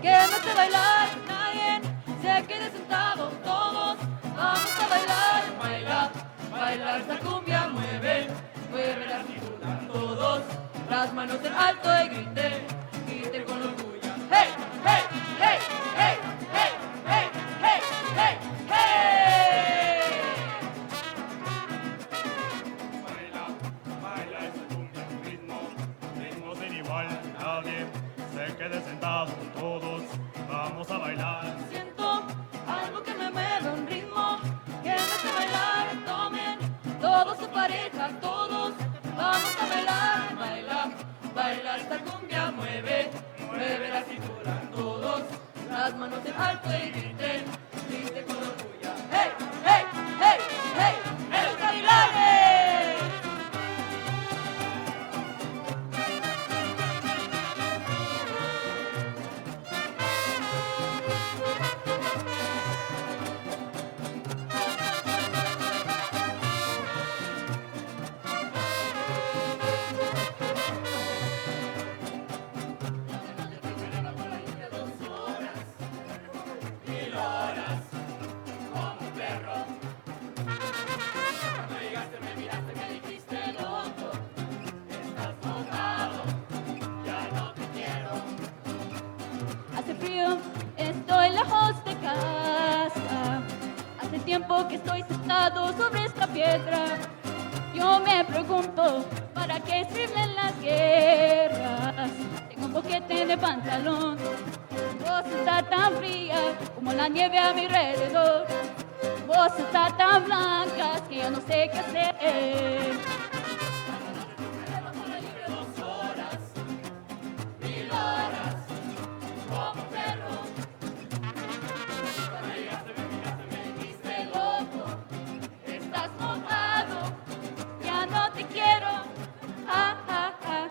que no sé bailar, nadie se quede sentado, todos vamos a bailar. Baila, baila esta cumbia, mueve, mueve la cintura, todos las manos en alto y grite, grite con orgullo. ¡Hey, hey, hey, hey, hey, hey, hey, hey, hey! Baila, baila esta cumbia, ritmo, ritmo sin igual, nadie se quede sentado, todos vamos a bailar. Siento algo que me mueve, un ritmo que me hace bailar. Tomen todos su pareja, todos vamos a bailar. Baila, baila esta cumbia, mueve, mueve la cintura, todos las manos en alto y griten, griten con orgullo. ¡Hey, hey, hey, hey! ¡En los Cadillacs! Hace frío, estoy lejos de casa. Hace tiempo que estoy sentado sobre esta piedra. Yo me pregunto, ¿para qué sirven las guerras? Tengo un boquete de pantalón. Tu voz está tan fría como la nieve a mi alrededor. Tu voz está tan blanca que yo no sé qué hacer. Estás mojado, ya no te quiero. Ah, ah, ah.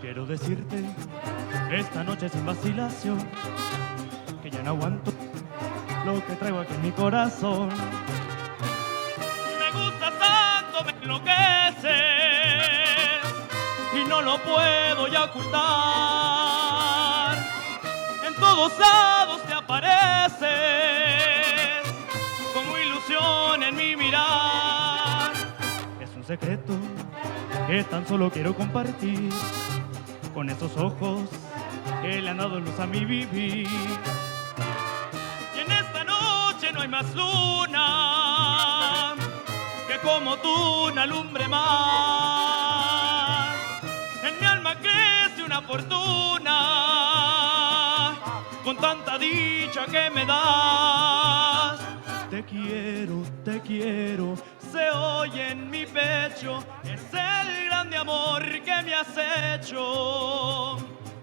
Quiero decirte esta noche sin vacilación que ya no aguanto lo que traigo aquí en mi corazón. Me gustas tanto, me enloqueces y no lo puedo ya ocultar. En todos lados te apareces como ilusión en mi mirar. Es un secreto que tan solo quiero compartir con esos ojos que le han dado luz a mi vivir. Y en esta noche no hay más luna que como tú una lumbre más. En mi alma crece una fortuna con tanta dicha que me das. Te quiero, se oye en mi pecho, es el grande amor que me has hecho.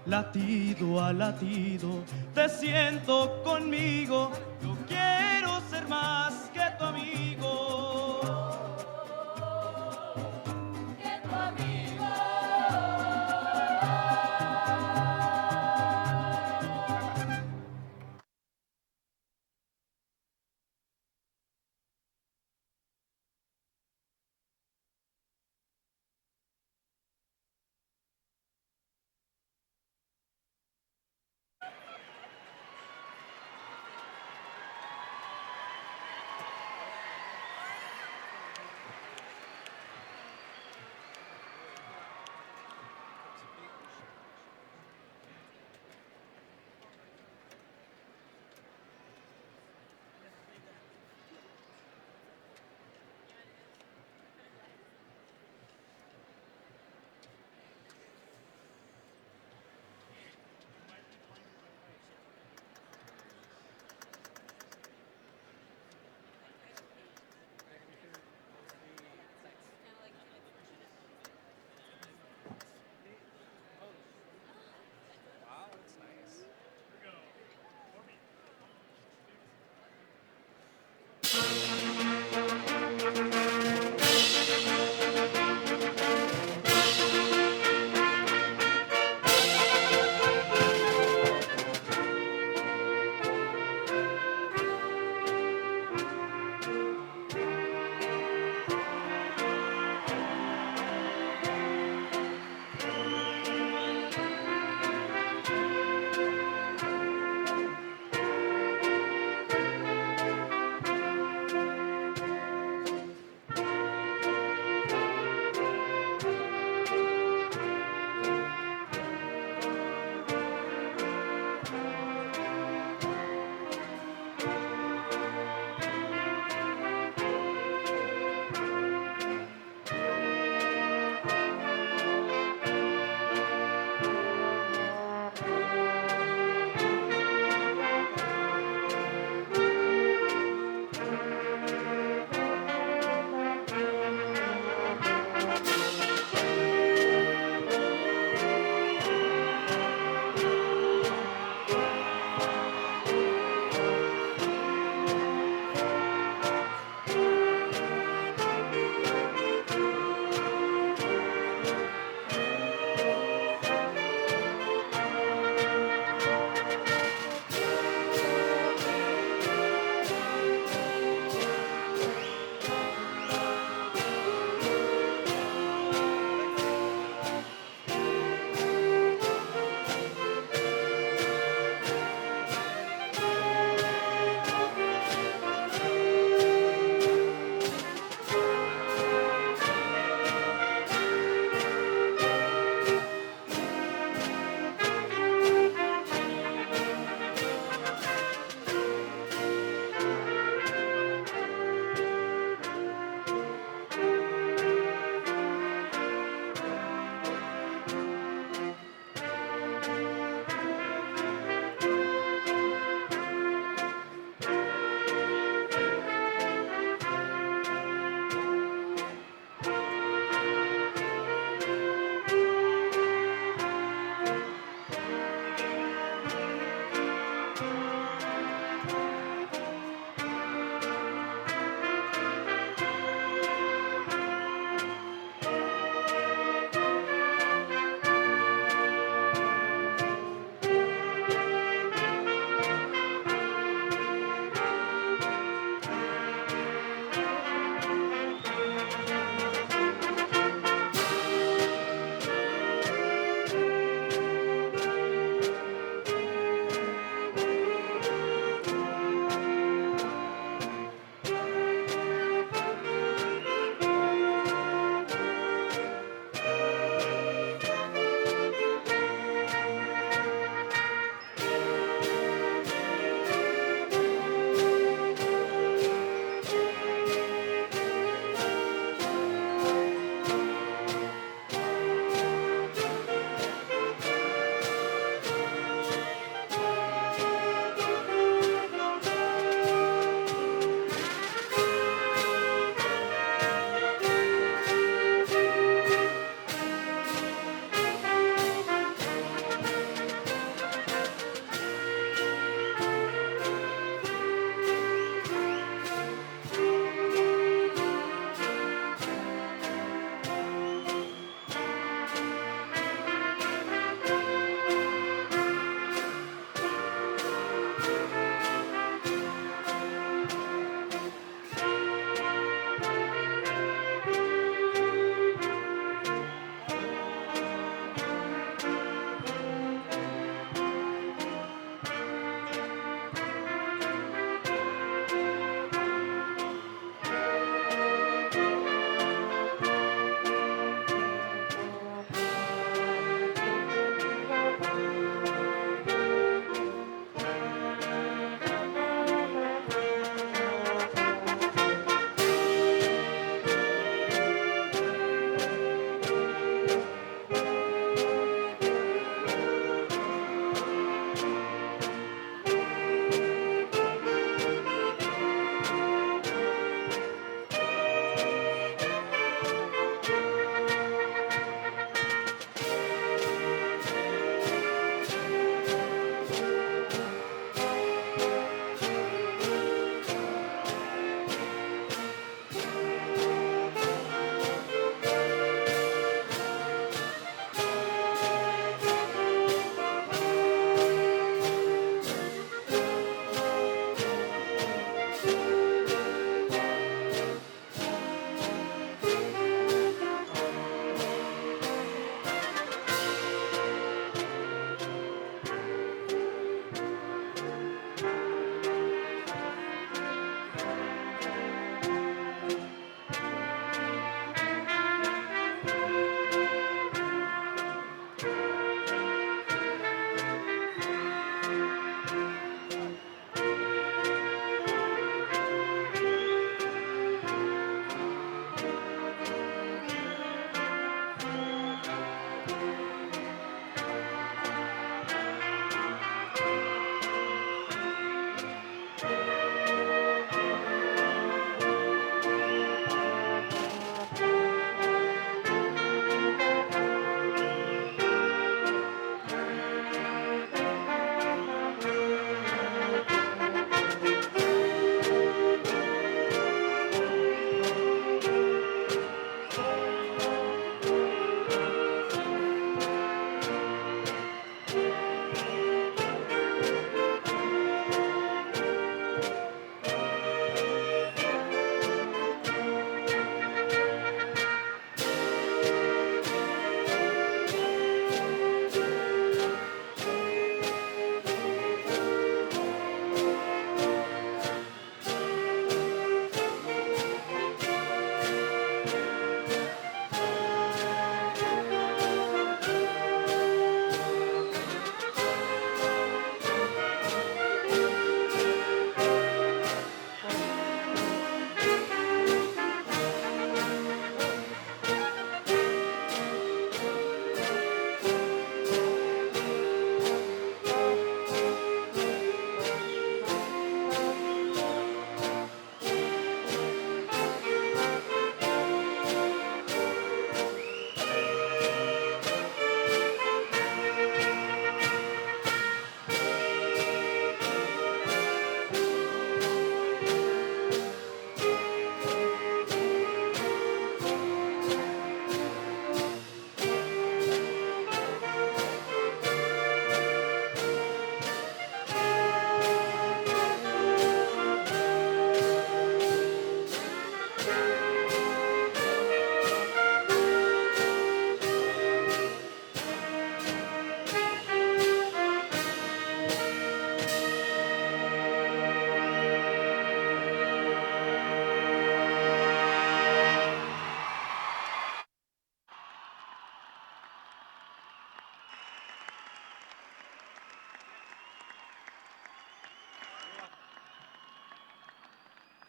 Latido a latido, te siento conmigo, yo quiero ser más que tu amigo. Que tu amigo.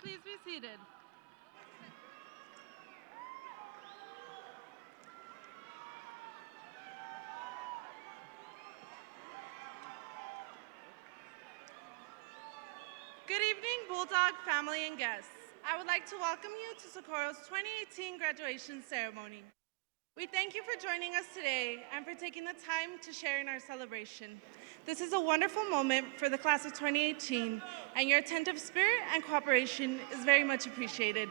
Please be seated. Good evening, Bulldog family and guests. I would like to welcome you to Socorro's 2018 graduation ceremony. We thank you for joining us today and for taking the time to share in our celebration. This is a wonderful moment for the class of 2018, and your attentive spirit and cooperation is very much appreciated.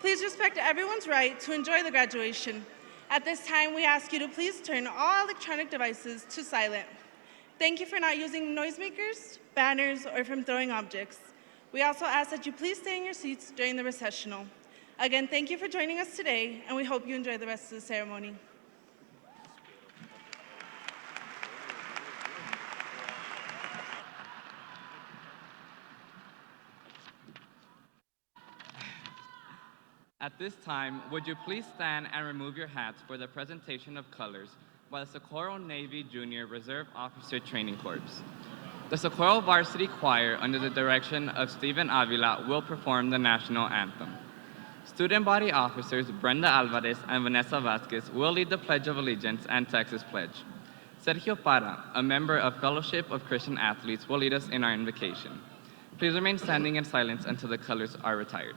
Please respect everyone's right to enjoy the graduation. At this time, we ask you to please turn all electronic devices to silent. Thank you for not using noisemakers, banners, or from throwing objects. We also ask that you please stay in your seats during the recessional. Again, thank you for joining us today, and we hope you enjoy the rest of the ceremony. At this time, would you please stand and remove your hats for the presentation of colors by the Socorro Navy Junior Reserve Officer Training Corps. The Socorro Varsity Choir, under the direction of Stephen Avila, will perform the national anthem. Student body officers Brenda Alvarez and Vanessa Vasquez will lead the Pledge of Allegiance and Texas Pledge. Sergio Para, a member of Fellowship of Christian Athletes, will lead us in our invocation. Please remain standing in silence until the colors are retired.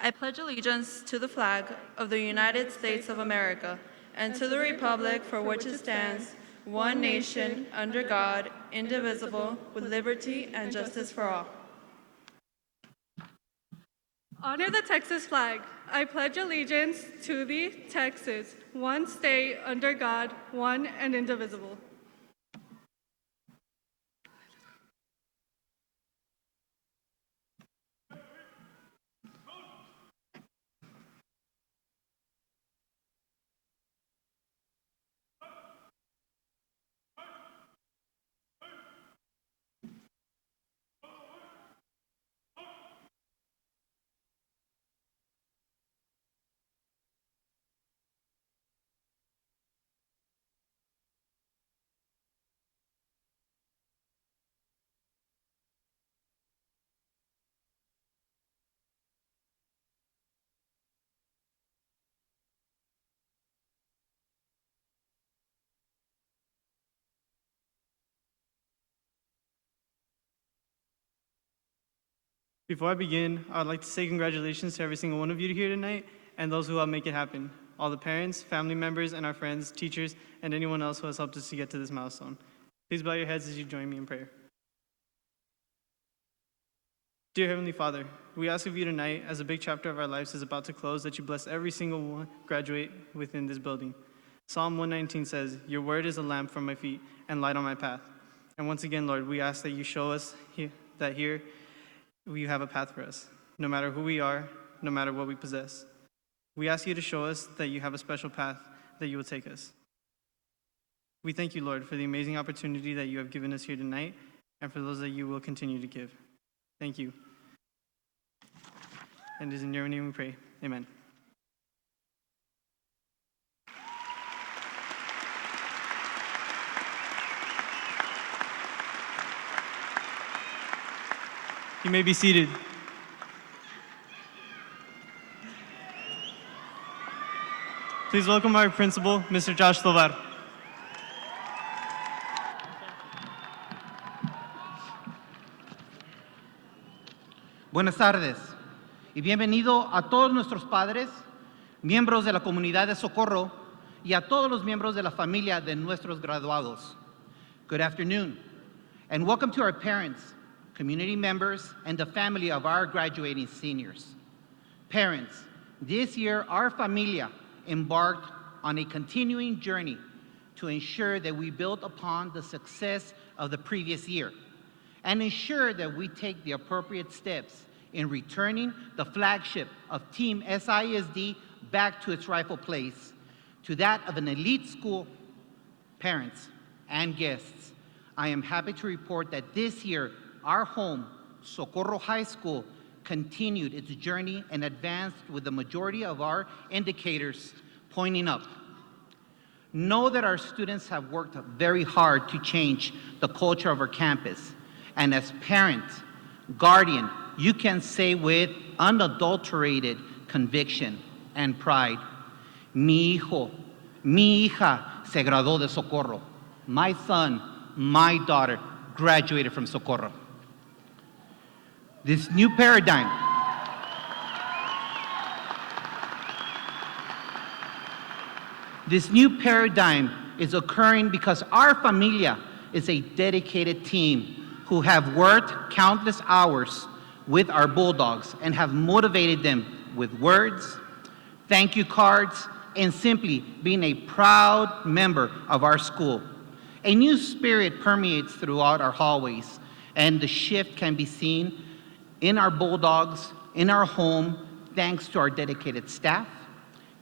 I pledge allegiance to the flag of the United States of America and to the republic for which it stands, one nation, under God, indivisible, with liberty and justice for all. Honor the Texas flag. I pledge allegiance to the Texas, one state, under God, one and indivisible. Before I begin, I would like to say congratulations to every single one of you here tonight and those who helped make it happen. All the parents, family members, and our friends, teachers, and anyone else who has helped us to get to this milestone. Please bow your heads as you join me in prayer. Dear Heavenly Father, we ask of you tonight, as a big chapter of our lives is about to close, that you bless every single one graduate within this building. Psalm 119 says, "Your word is a lamp for my feet and light on my path." And once again, Lord, we ask that you show us that here you have a path for us, no matter who we are, no matter what we possess. We ask you to show us that you have a special path that you will take us. We thank you, Lord, for the amazing opportunity that you have given us here tonight and for those that you will continue to give. Thank you. And it is in your name we pray. Amen. You may be seated. Please welcome our principal, Mr. Josh Tovar. Buenas tardes y bienvenido a todos nuestros padres, miembros de la comunidad de Socorro y a todos los miembros de la familia de nuestros graduados. Good afternoon and welcome to our parents, community members, and the family of our graduating seniors. Parents, this year our familia embarked on a continuing journey to ensure that we build upon the success of the previous year and ensure that we take the appropriate steps in returning the flagship of Team SISD back to its rightful place, to that of an elite school. Parents and guests, I am happy to report that this year, our home, Socorro High School, continued its journey and advanced with the majority of our indicators pointing up. Know that our students have worked very hard to change the culture of our campus. And as parent, guardian, you can say with unadulterated conviction and pride, mi hijo, mi hija se graduó de Socorro. my son, my daughter graduated from Socorro. This new paradigm is occurring because our familia is a dedicated team who have worked countless hours with our Bulldogs and have motivated them with words, thank you cards, and simply being a proud member of our school. A new spirit permeates throughout our hallways, and the shift can be seen in our Bulldogs, in our home, thanks to our dedicated staff,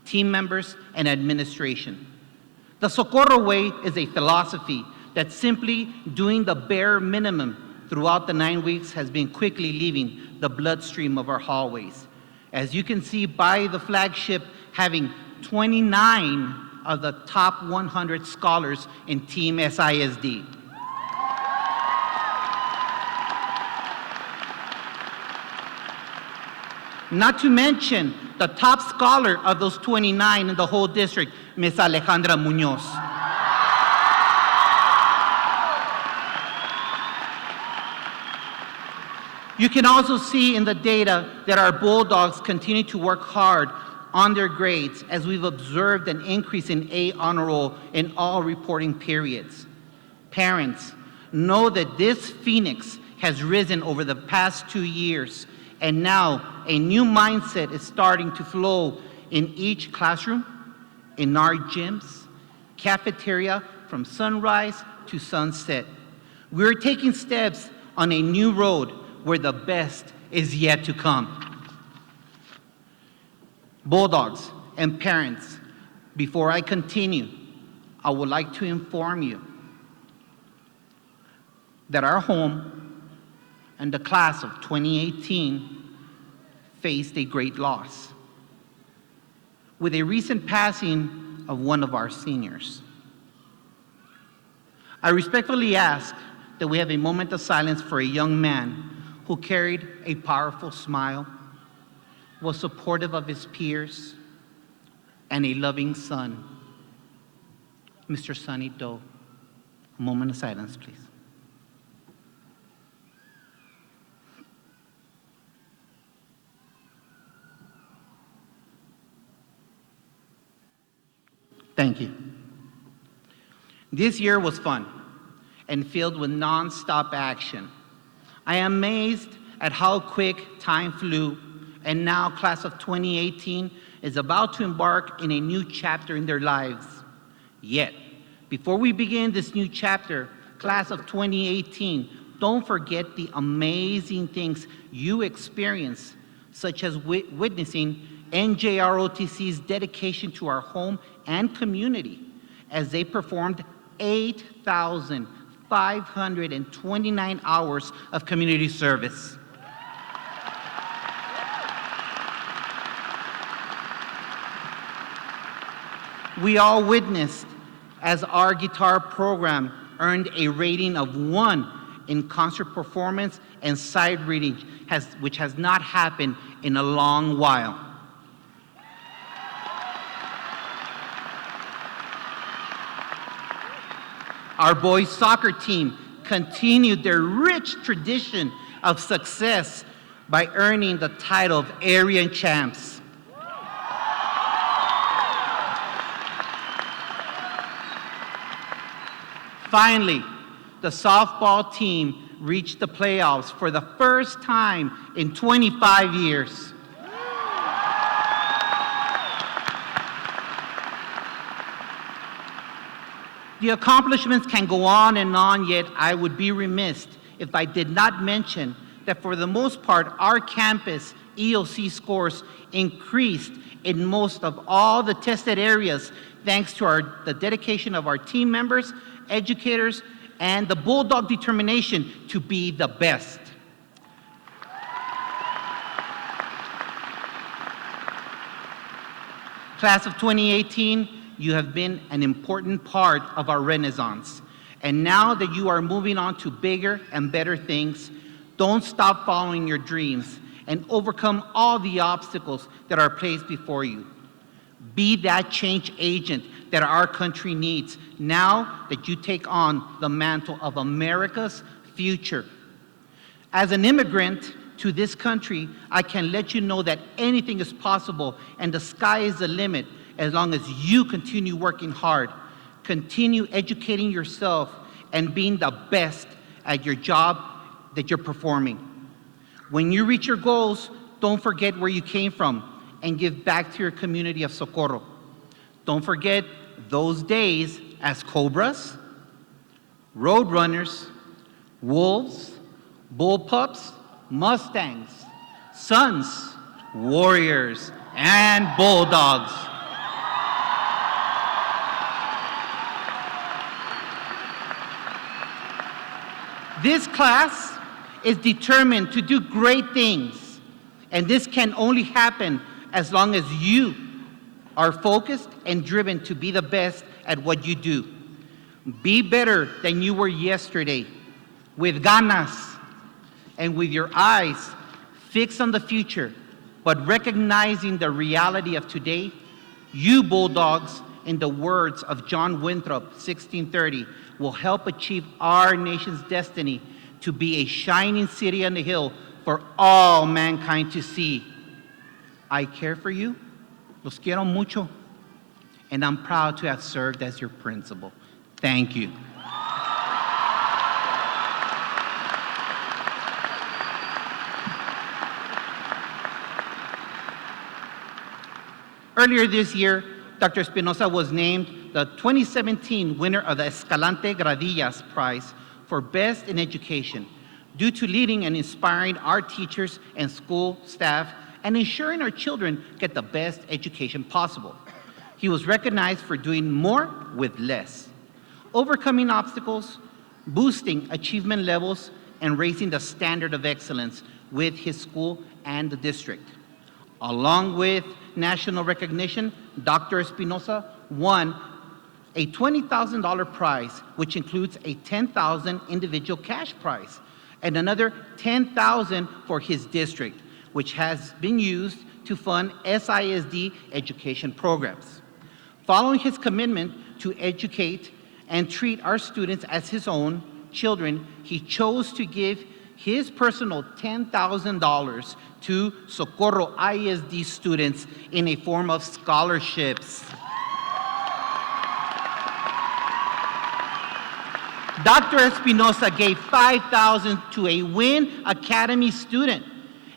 team members, and administration. The Socorro way is a philosophy that simply doing the bare minimum throughout the 9 weeks has been quickly leaving the bloodstream of our hallways. As you can see by the flagship having 29 of the top 100 scholars in Team SISD. Not to mention the top scholar of those 29 in the whole district, Ms. Alejandra Munoz. You can also see in the data that our Bulldogs continue to work hard on their grades as we've observed an increase in A honor roll in all reporting periods. Parents, know that this phoenix has risen over the past 2 years, and now a new mindset is starting to flow in each classroom, in our gyms, cafeteria, from sunrise to sunset. We're taking steps on a new road where the best is yet to come. Bulldogs and parents, before I continue, I would like to inform you that our home and the class of 2018 faced a great loss with a recent passing of one of our seniors. I respectfully ask that we have a moment of silence for a young man who carried a powerful smile, was supportive of his peers, and a loving son, Mr. Sonny Doe. A moment of silence, please. Thank you. This year was fun and filled with non-stop action. I am amazed at how quick time flew, and now class of 2018 is about to embark in a new chapter in their lives. Yet, before we begin this new chapter, class of 2018, don't forget the amazing things you experience, such as witnessing NJROTC's dedication to our home and community as they performed 8,529 hours of community service. We all witnessed as our guitar program earned a rating of 1 in concert performance and sight reading, which has not happened in a long while. Our boys soccer team continued their rich tradition of success by earning the title of area champs. Finally, the softball team reached the playoffs for the first time in 25 years. The accomplishments can go on, yet I would be remiss if I did not mention that for the most part, our campus EOC scores increased in most of all the tested areas thanks to the dedication of our team members, educators, and the Bulldog determination to be the best. Class of 2018, you have been an important part of our renaissance. And now that you are moving on to bigger and better things, don't stop following your dreams and overcome all the obstacles that are placed before you. Be that change agent that our country needs now that you take on the mantle of America's future. As an immigrant to this country, I can let you know that anything is possible and the sky is the limit as long as you continue working hard, continue educating yourself, and being the best at your job that you're performing. When you reach your goals, don't forget where you came from and give back to your community of Socorro. Don't forget those days as cobras, roadrunners, wolves, bullpups, mustangs, sons, warriors, and bulldogs. This class is determined to do great things, and this can only happen as long as you are focused and driven to be the best at what you do. Be better than you were yesterday, with ganas and with your eyes fixed on the future, but recognizing the reality of today. You bulldogs, in the words of John Winthrop, 1630, will help achieve our nation's destiny to be a shining city on the hill for all mankind to see. I care for you, los quiero mucho, and I'm proud to have served as your principal. Thank you. Earlier this year, Dr. Espinosa was named the 2017 winner of the Escalante Gradillas Prize for Best in Education due to leading and inspiring our teachers and school staff and ensuring our children get the best education possible. He was recognized for doing more with less, overcoming obstacles, boosting achievement levels, and raising the standard of excellence with his school and the district. Along with national recognition, Dr. Espinosa won a $20,000 prize, which includes a $10,000 individual cash prize and another $10,000 for his district, which has been used to fund SISD education programs. Following his commitment to educate and treat our students as his own children, he chose to give his personal $10,000 to Socorro ISD students in a form of scholarships. Dr. Espinosa gave $5,000 to a Wynn Academy student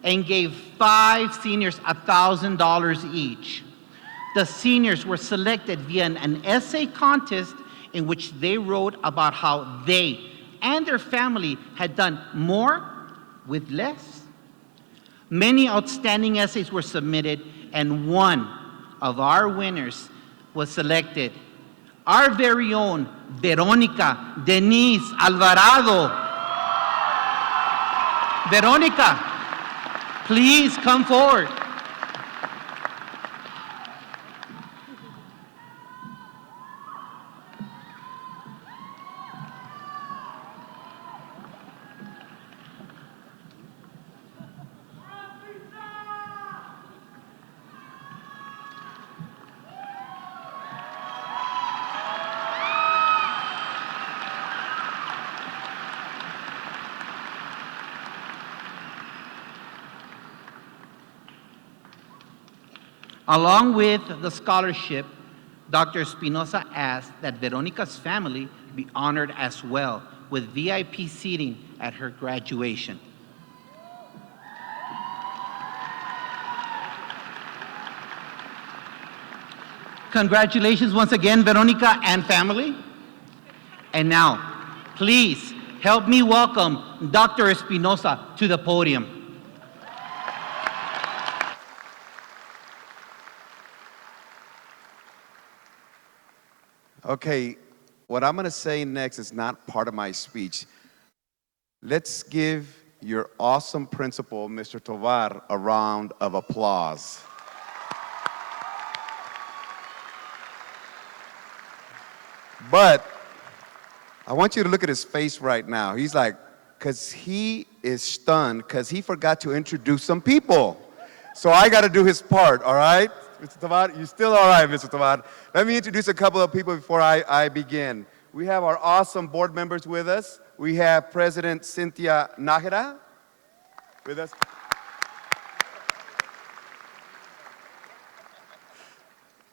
and gave 5 seniors $1,000 each. The seniors were selected via an essay contest in which they wrote about how they and their family had done more with less. Many outstanding essays were submitted, and one of our winners was selected. Our very own Veronica Denise Alvarado. Veronica, please come forward. Along with the scholarship, Dr. Espinosa asked that Veronica's family be honored as well with VIP seating at her graduation. Congratulations once again, Veronica and family. And now, please help me welcome Dr. Espinosa to the podium. Okay, what I'm going to say next is not part of my speech. Let's give your awesome principal, Mr. Tovar, a round of applause. But I want you to look at his face right now. He's like, because he is stunned because he forgot to introduce some people. So I got to do his part, all right? Mr. Tovar, you're still all right, Mr. Tovar. Let me introduce a couple of people before I begin. We have our awesome board members with us. We have President Cynthia Nájera with us.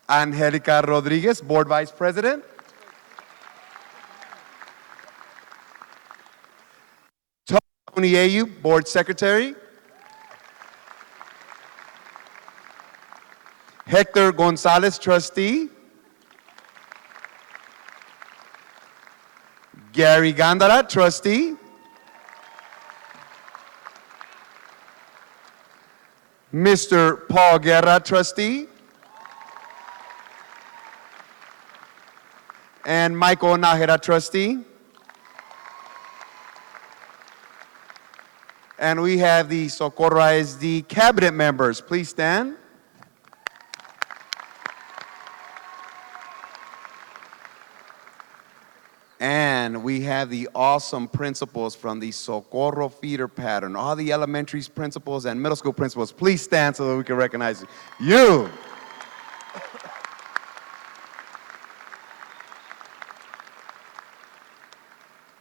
Angelica Rodriguez, Board Vice President. Tony Ayu, Board Secretary. Hector Gonzalez, Trustee. Gary Gandara, Trustee. Mr. Paul Guerra, Trustee. And Michael Nájera, Trustee. And we have the Socorro ISD cabinet members. Please stand. And we have the awesome principals from the Socorro feeder pattern. All the elementary principals and middle school principals, please stand so that we can recognize you.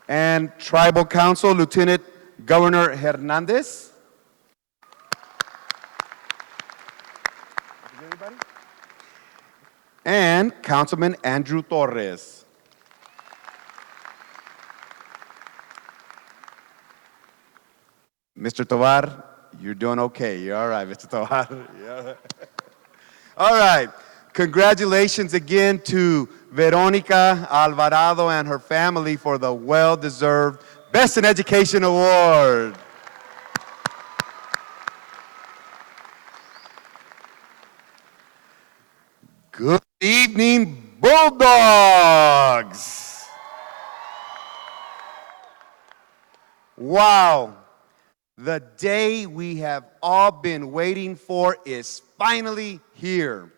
And Tribal Council, Lieutenant Governor Hernandez. And Councilman Andrew Torres. Mr. Tovar, you're doing okay. You're all right, Mr. Tovar. All right. Congratulations again to Veronica Alvarado and her family for the well-deserved Best in Education Award. Good evening, Bulldogs. Wow. The day we have all been waiting for is finally here.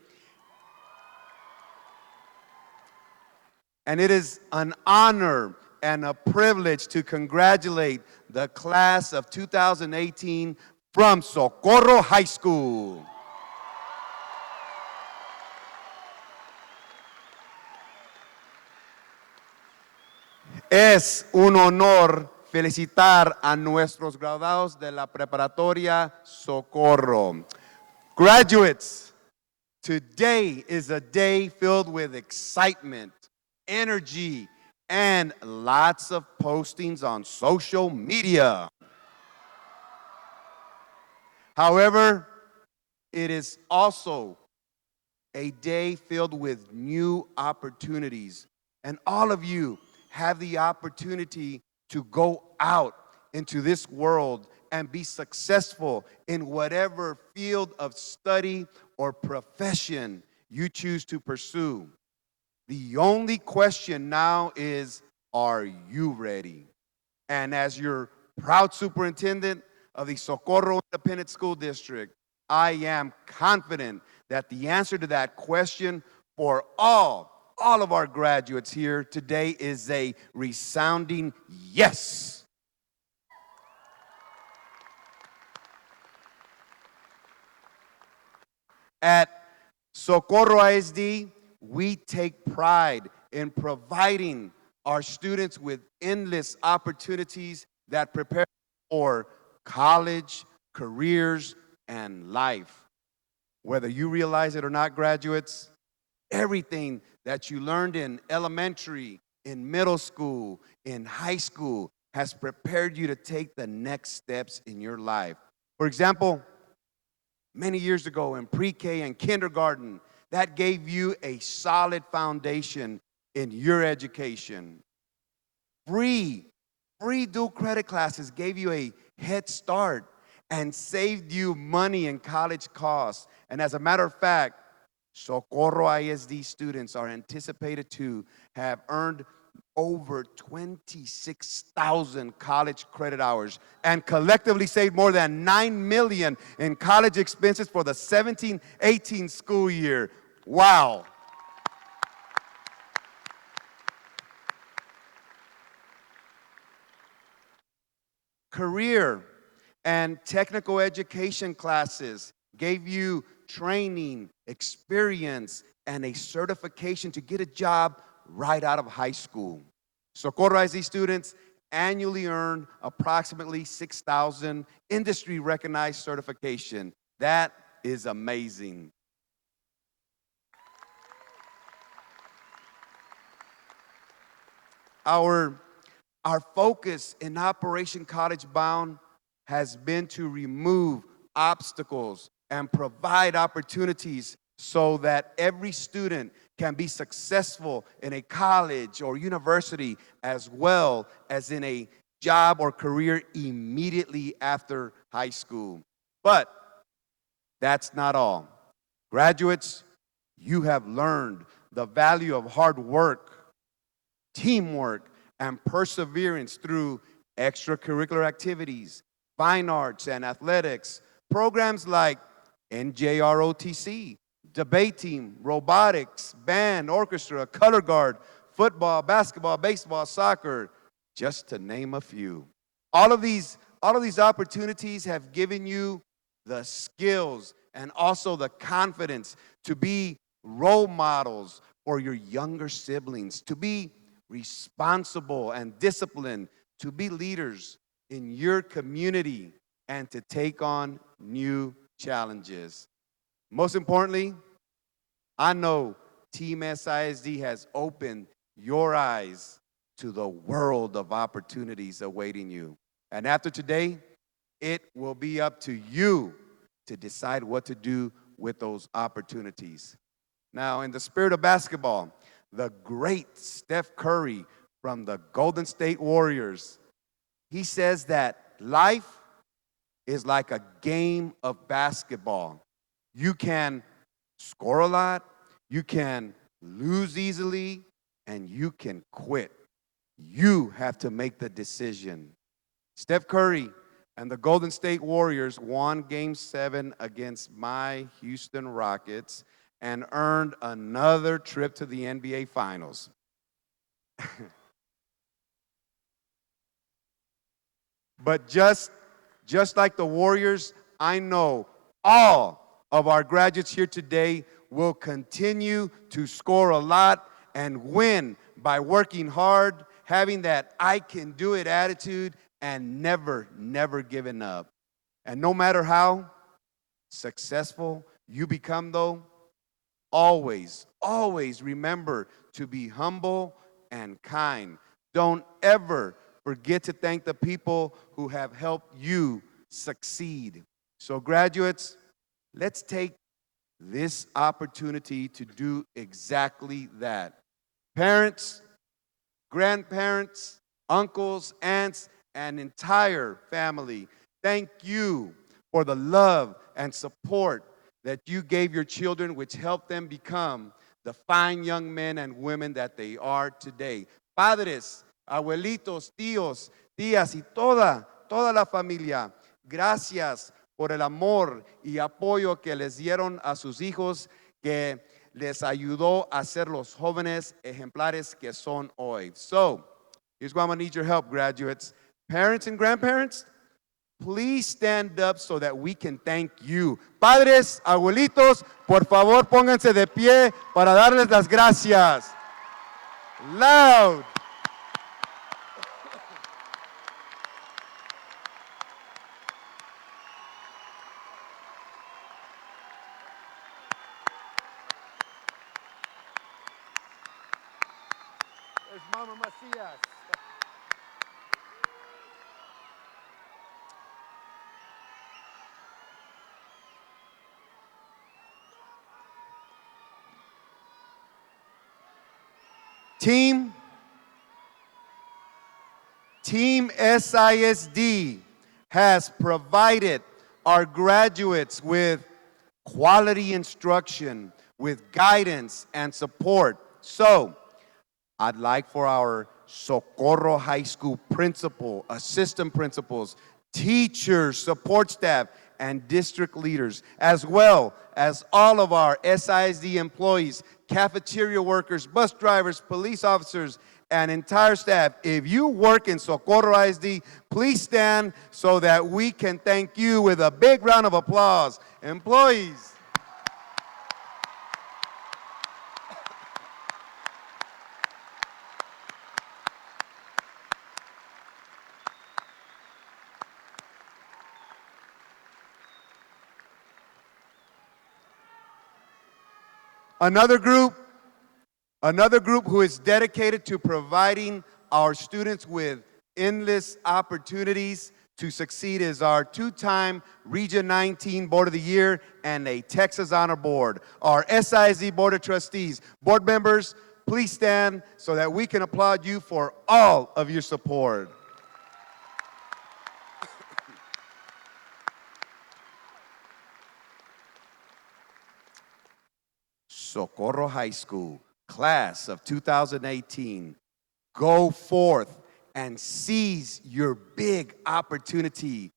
And it is an honor and a privilege to congratulate the class of 2018 from Socorro High School. Es un honor felicitar a nuestros graduados de la preparatoria Socorro. Graduates, today is a day filled with excitement, energy, and lots of postings on social media. However, it is also a day filled with new opportunities, and all of you have the opportunity to go out into this world and be successful in whatever field of study or profession you choose to pursue. The only question now is, are you ready? And as your proud superintendent of the Socorro Independent School District, I am confident that the answer to that question for all of our graduates here today is a resounding yes. At Socorro ISD, we take pride in providing our students with endless opportunities that prepare for college, careers, and life. Whether you realize it or not, graduates, everything that you learned in elementary, in middle school, in high school has prepared you to take the next steps in your life. For example, many years ago in pre-K and kindergarten, that gave you a solid foundation in your education. Free dual credit classes gave you a head start and saved you money in college costs. And as a matter of fact, Socorro ISD students are anticipated to have earned over 26,000 college credit hours and collectively saved more than $9 million in college expenses for the 17-18 school year. Wow. Career and technical education classes gave you training, experience, and a certification to get a job right out of high school. Socorro ISD students annually earn approximately 6,000 industry-recognized certification. That is amazing. Our focus in Operation College Bound has been to remove obstacles and provide opportunities so that every student can be successful in a college or university as well as in a job or career immediately after high school. But that's not all. Graduates, you have learned the value of hard work, teamwork, and perseverance through extracurricular activities, fine arts, and athletics, programs like NJROTC, debate team, robotics, band, orchestra, color guard, football, basketball, baseball, soccer, just to name a few. All of these opportunities have given you the skills and also the confidence to be role models for your younger siblings, to be responsible and disciplined, to be leaders in your community, and to take on new challenges. Most importantly, I know Team SISD has opened your eyes to the world of opportunities awaiting you. And after today, it will be up to you to decide what to do with those opportunities. Now, in the spirit of basketball, the great Steph Curry from the Golden State Warriors, he says that life is like a game of basketball. You can score a lot, you can lose easily, and you can quit. You have to make the decision. Steph Curry and the Golden State Warriors won Game 7 against my Houston Rockets and earned another trip to the NBA Finals. But just like the Warriors, I know all of our graduates here today will continue to score a lot and win by working hard, having that I can do it attitude, and never giving up. And no matter how successful you become, though, always remember to be humble and kind. Don't ever forget to thank the people who have helped you succeed. So graduates, let's take this opportunity to do exactly that. Parents, grandparents, uncles, aunts, and entire family, thank you for the love and support that you gave your children, which helped them become the fine young men and women that they are today. Padres, abuelitos, tíos, tías, y toda la familia, gracias por el amor y apoyo que les dieron a sus hijos, que les ayudó a ser los jóvenes ejemplares que son hoy. So, here's why I'm going to need your help, graduates. Parents and grandparents, please stand up so that we can thank you. Padres, abuelitos, por favor, pónganse de pie para darles las gracias. Loud. There's Mama Macias. Team SISD has provided our graduates with quality instruction, with guidance and support. So, I'd like for our Socorro High School principal, assistant principals, teachers, support staff, and district leaders, as well as all of our SISD employees, cafeteria workers, bus drivers, police officers, and entire staff. If you work in Socorro ISD, please stand so that we can thank you with a big round of applause. Employees, Another group who is dedicated to providing our students with endless opportunities to succeed is our two-time Region 19 Board of the Year and a Texas Honor Board, our SISD Board of Trustees. Board members, please stand so that we can applaud you for all of your support. Socorro High School, class of 2018, go forth and seize your big opportunity.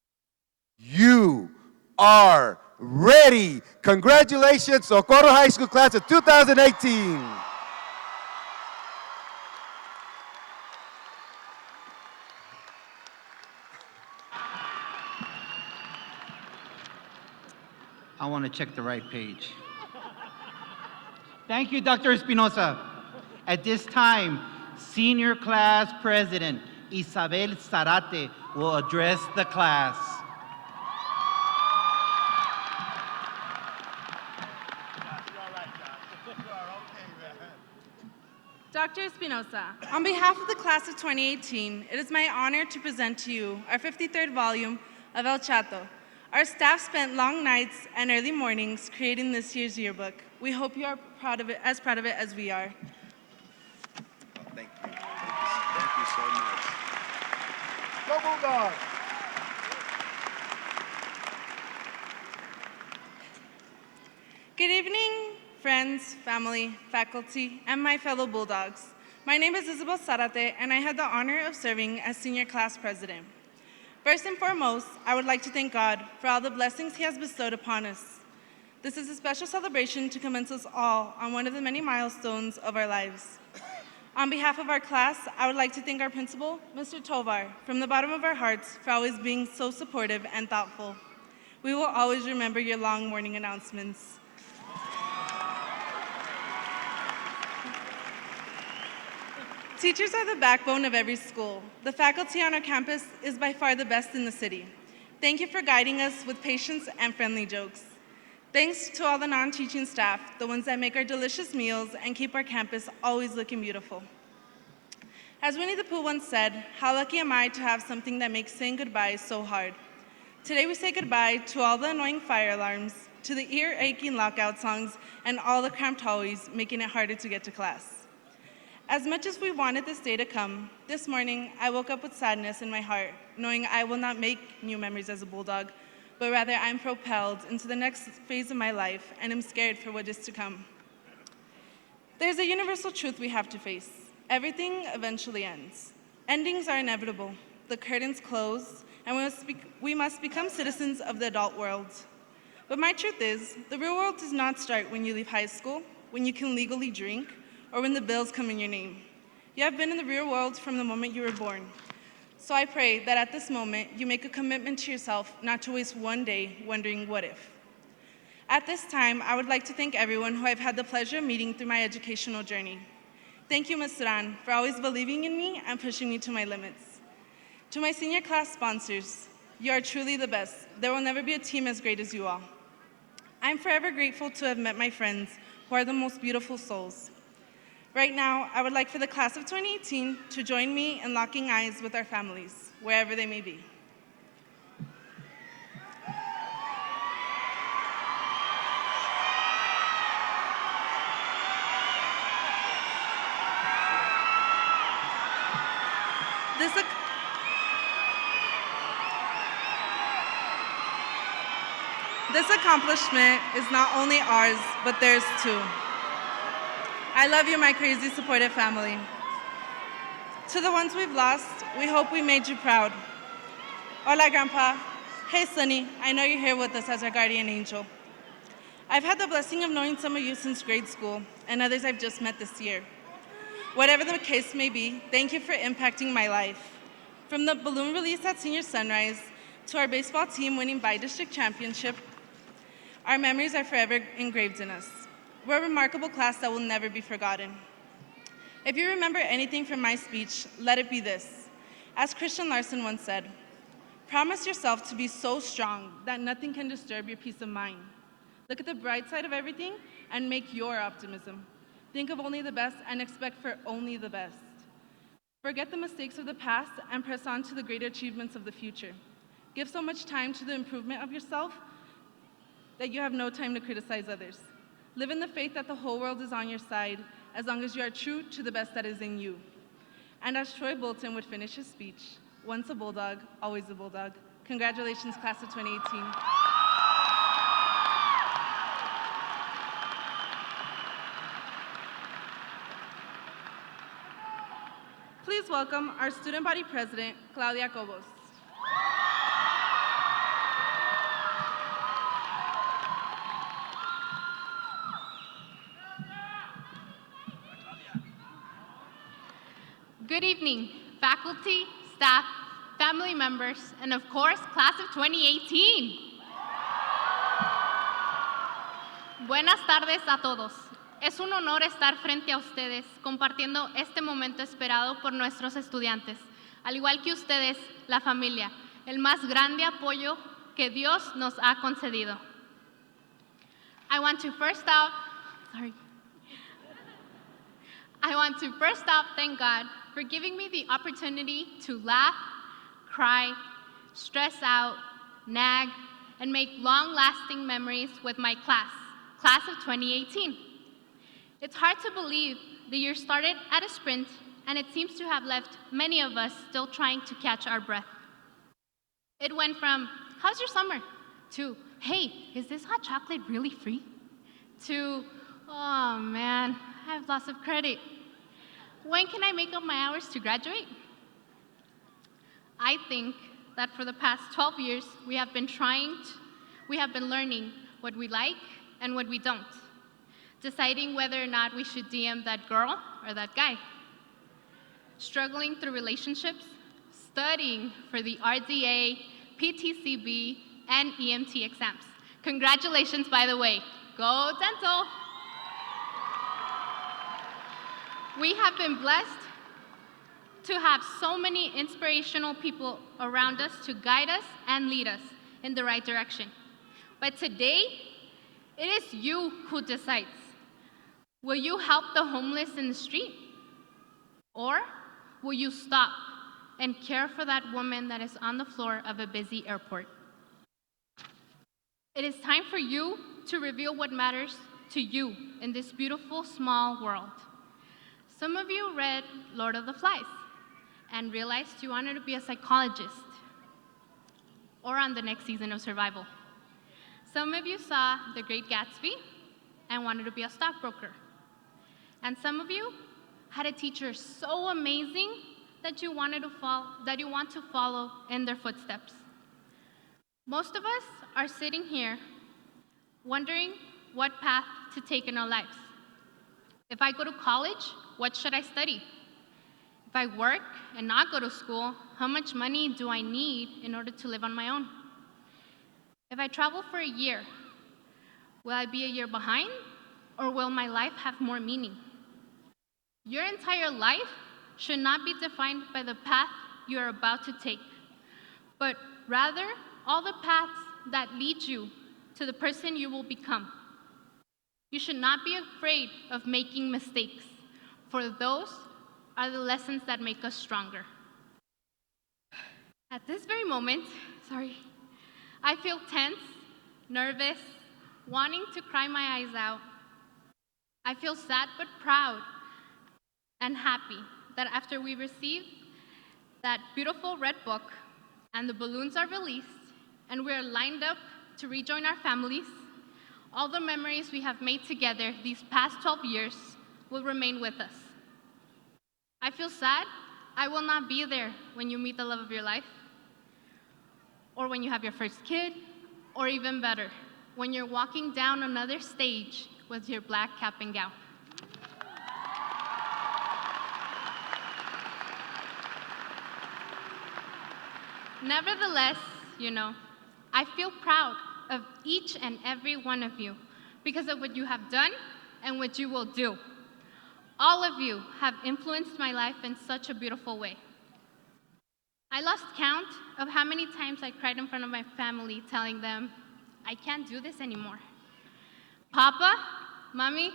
You are ready. Congratulations, Socorro High School class of 2018. I want to check the right page. Thank you, Dr. Espinosa. At this time, Senior Class President Isabel Zarate will address the class. Dr. Espinosa, on behalf of the class of 2018, it is my honor to present to you our 53rd volume of El Chato. Our staff spent long nights and early mornings creating this year's yearbook. We hope you are proud of it as we are. Oh, thank you. Thank you so much. Go Bulldogs! Good evening, friends, family, faculty, and my fellow Bulldogs. My name is Isabel Zarate, and I had the honor of serving as Senior Class President. First and foremost, I would like to thank God for all the blessings He has bestowed upon us. This is a special celebration to commence us all on one of the many milestones of our lives. On behalf of our class, I would like to thank our principal, Mr. Tovar, from the bottom of our hearts for always being so supportive and thoughtful. We will always remember your long morning announcements. Teachers are the backbone of every school. The faculty on our campus is by far the best in the city. Thank you for guiding us with patience and friendly jokes. Thanks to all the non-teaching staff, the ones that make our delicious meals and keep our campus always looking beautiful. As Winnie the Pooh once said, how lucky am I to have something that makes saying goodbye so hard. Today we say goodbye to all the annoying fire alarms, to the ear-aching lockout songs, and all the cramped hallways making it harder to get to class. As much as we wanted this day to come, this morning I woke up with sadness in my heart, knowing I will not make new memories as a Bulldog, but rather I'm propelled into the next phase of my life and am scared for what is to come. There's a universal truth we have to face. Everything eventually ends. Endings are inevitable. The curtains close, and we must become citizens of the adult world. But my truth is, the real world does not start when you leave high school, when you can legally drink, or when the bills come in your name. You have been in the real world from the moment you were born. So I pray that at this moment, you make a commitment to yourself not to waste one day wondering what if. At this time, I would like to thank everyone who I've had the pleasure of meeting through my educational journey. Thank you, Ms. Ran, for always believing in me and pushing me to my limits. To my senior class sponsors, you are truly the best. There will never be a team as great as you all. I'm forever grateful to have met my friends who are the most beautiful souls. Right now, I would like for the class of 2018 to join me in locking eyes with our families, wherever they may be. This accomplishment is not only ours, but theirs too. I love you, my crazy supportive family. To the ones we've lost, we hope we made you proud. Hola, Grandpa. Hey, Sonny. I know you're here with us as our guardian angel. I've had the blessing of knowing some of you since grade school, and others I've just met this year. Whatever the case may be, thank you for impacting my life. From the balloon release at Senior Sunrise to our baseball team winning by-district championship, our memories are forever engraved in us. We're a remarkable class that will never be forgotten. If you remember anything from my speech, let it be this. As Christian Larson once said, promise yourself to be so strong that nothing can disturb your peace of mind. Look at the bright side of everything and make your optimism. Think of only the best and expect for only the best. Forget the mistakes of the past and press on to the great achievements of the future. Give so much time to the improvement of yourself that you have no time to criticize others. Live in the faith that the whole world is on your side as long as you are true to the best that is in you. And as Troy Bolton would finish his speech, once a Bulldog, always a Bulldog. Congratulations, class of 2018. Please welcome our student body president, Claudia Cobos. Good evening, faculty, staff, family members, and of course, class of 2018. Buenas tardes a todos. Es un honor estar frente a ustedes compartiendo este momento esperado por nuestros estudiantes, al igual que ustedes, la familia, el más grande apoyo que Dios nos ha concedido. I want to first off thank God for giving me the opportunity to laugh, cry, stress out, nag, and make long-lasting memories with my class of 2018. It's hard to believe the year started at a sprint, and it seems to have left many of us still trying to catch our breath. It went from, how's your summer? To, hey, is this hot chocolate really free? To, oh man, I have lots of credit. When can I make up my hours to graduate? I think that for the past 12 years, we have been learning what we like and what we don't, deciding whether or not we should DM that girl or that guy, struggling through relationships, studying for the RDA, PTCB, and EMT exams. Congratulations, by the way. Go Dental! We have been blessed to have so many inspirational people around us to guide us and lead us in the right direction. But today, it is you who decides. Will you help the homeless in the street? Or will you stop and care for that woman that is on the floor of a busy airport? It is time for you to reveal what matters to you in this beautiful small world. Some of you read Lord of the Flies and realized you wanted to be a psychologist or on the next season of Survival. Some of you saw The Great Gatsby and wanted to be a stockbroker. And some of you had a teacher so amazing that you want to follow in their footsteps. Most of us are sitting here wondering what path to take in our lives. If I go to college, what should I study? If I work and not go to school, how much money do I need in order to live on my own? If I travel for a year, will I be a year behind, or will my life have more meaning? Your entire life should not be defined by the path you are about to take, but rather all the paths that lead you to the person you will become. You should not be afraid of making mistakes, for those are the lessons that make us stronger. At this very moment, I feel tense, nervous, wanting to cry my eyes out. I feel sad but proud and happy that after we received that beautiful red book and the balloons are released and we are lined up to rejoin our families, all the memories we have made together these past 12 years will remain with us. I feel sad I will not be there when you meet the love of your life, or when you have your first kid, or even better, when you're walking down another stage with your black cap and gown. Nevertheless, I feel proud of each and every one of you because of what you have done and what you will do. All of you have influenced my life in such a beautiful way. I lost count of how many times I cried in front of my family telling them, I can't do this anymore. Papa, Mami,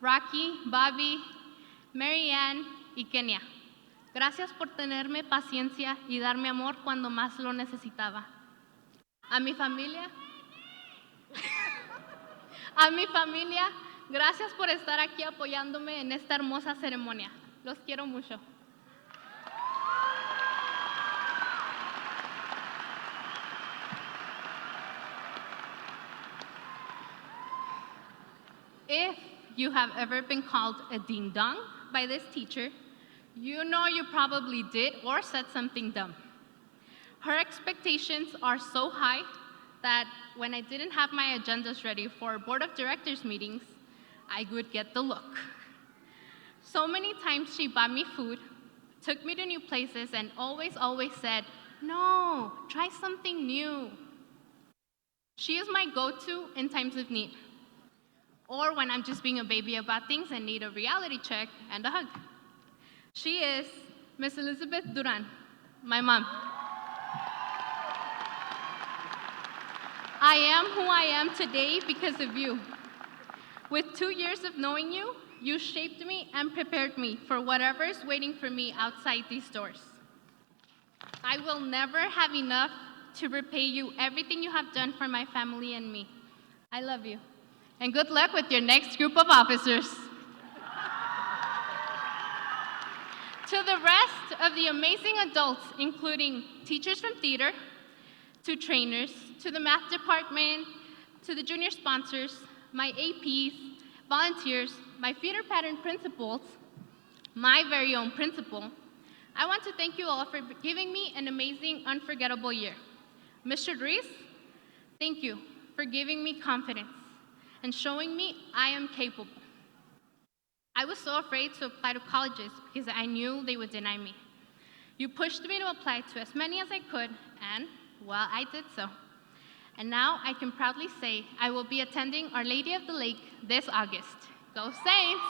Rocky, Bobby, Marianne y Kenia. Gracias por tenerme paciencia y darme amor cuando más lo necesitaba. A mi familia, gracias por estar aquí apoyándome en esta hermosa ceremonia. Los quiero mucho. If you have ever been called a ding-dong by this teacher, you know you probably did or said something dumb. Her expectations are so high that when I didn't have my agendas ready for board of directors meetings, I would get the look. So many times she bought me food, took me to new places, and always said, no, try something new. She is my go-to in times of need, or when I'm just being a baby about things and need a reality check and a hug. She is Miss Elizabeth Duran, my mom. I am who I am today because of you. With 2 years of knowing you, you shaped me and prepared me for whatever is waiting for me outside these doors. I will never have enough to repay you everything you have done for my family and me. I love you. And good luck with your next group of officers. To the rest of the amazing adults, including teachers from theater, to trainers, to the math department, to the junior sponsors, my APs, volunteers, my feeder pattern principals, my very own principal, I want to thank you all for giving me an amazing, unforgettable year. Mr. Reese, thank you for giving me confidence and showing me I am capable. I was so afraid to apply to colleges because I knew they would deny me. You pushed me to apply to as many as I could, and, well, I did so. And now I can proudly say I will be attending Our Lady of the Lake this August. Go Saints!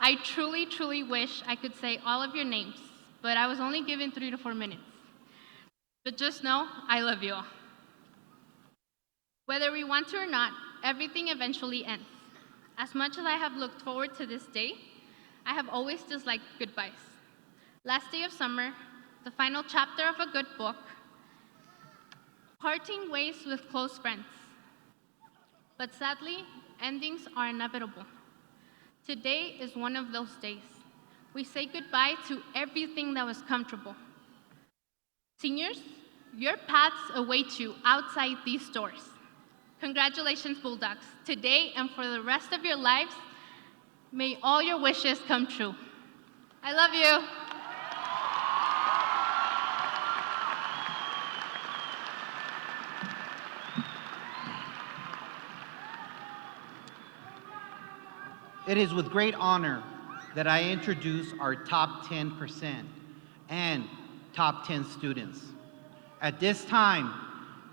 I truly wish I could say all of your names, but I was only given 3 to 4 minutes. But just know, I love you all. Whether we want to or not, everything eventually ends. As much as I have looked forward to this day, I have always disliked goodbyes. Last day of summer, the final chapter of a good book, parting ways with close friends. But sadly, endings are inevitable. Today is one of those days. We say goodbye to everything that was comfortable. Seniors, your paths await you outside these doors. Congratulations, Bulldogs. Today and for the rest of your lives, may all your wishes come true. I love you. It is with great honor that I introduce our top 10% and top 10 students. At this time,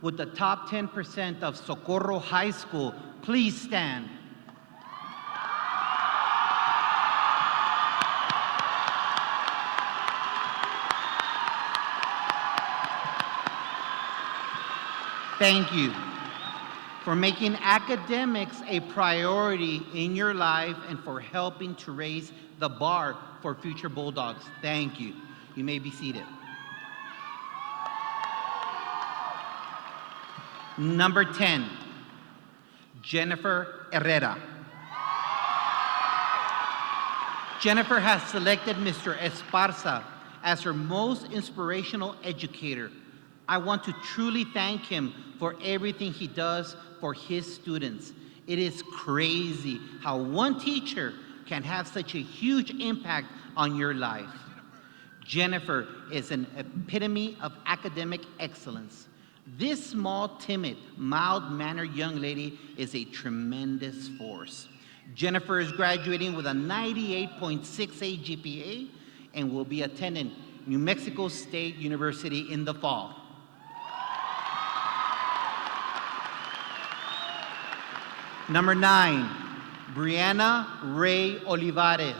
would the top 10% of Socorro High School please stand? Thank you for making academics a priority in your life and for helping to raise the bar for future Bulldogs. Thank you. You may be seated. Number 10, Jennifer Herrera. Jennifer has selected Mr. Esparza as her most inspirational educator. I want to truly thank him for everything he does for his students. It is crazy how one teacher can have such a huge impact on your life. Jennifer is an epitome of academic excellence. This small, timid, mild-mannered young lady is a tremendous force. Jennifer is graduating with a 98.68 GPA and will be attending New Mexico State University in the fall. Number 9, Brianna Ray Olivares.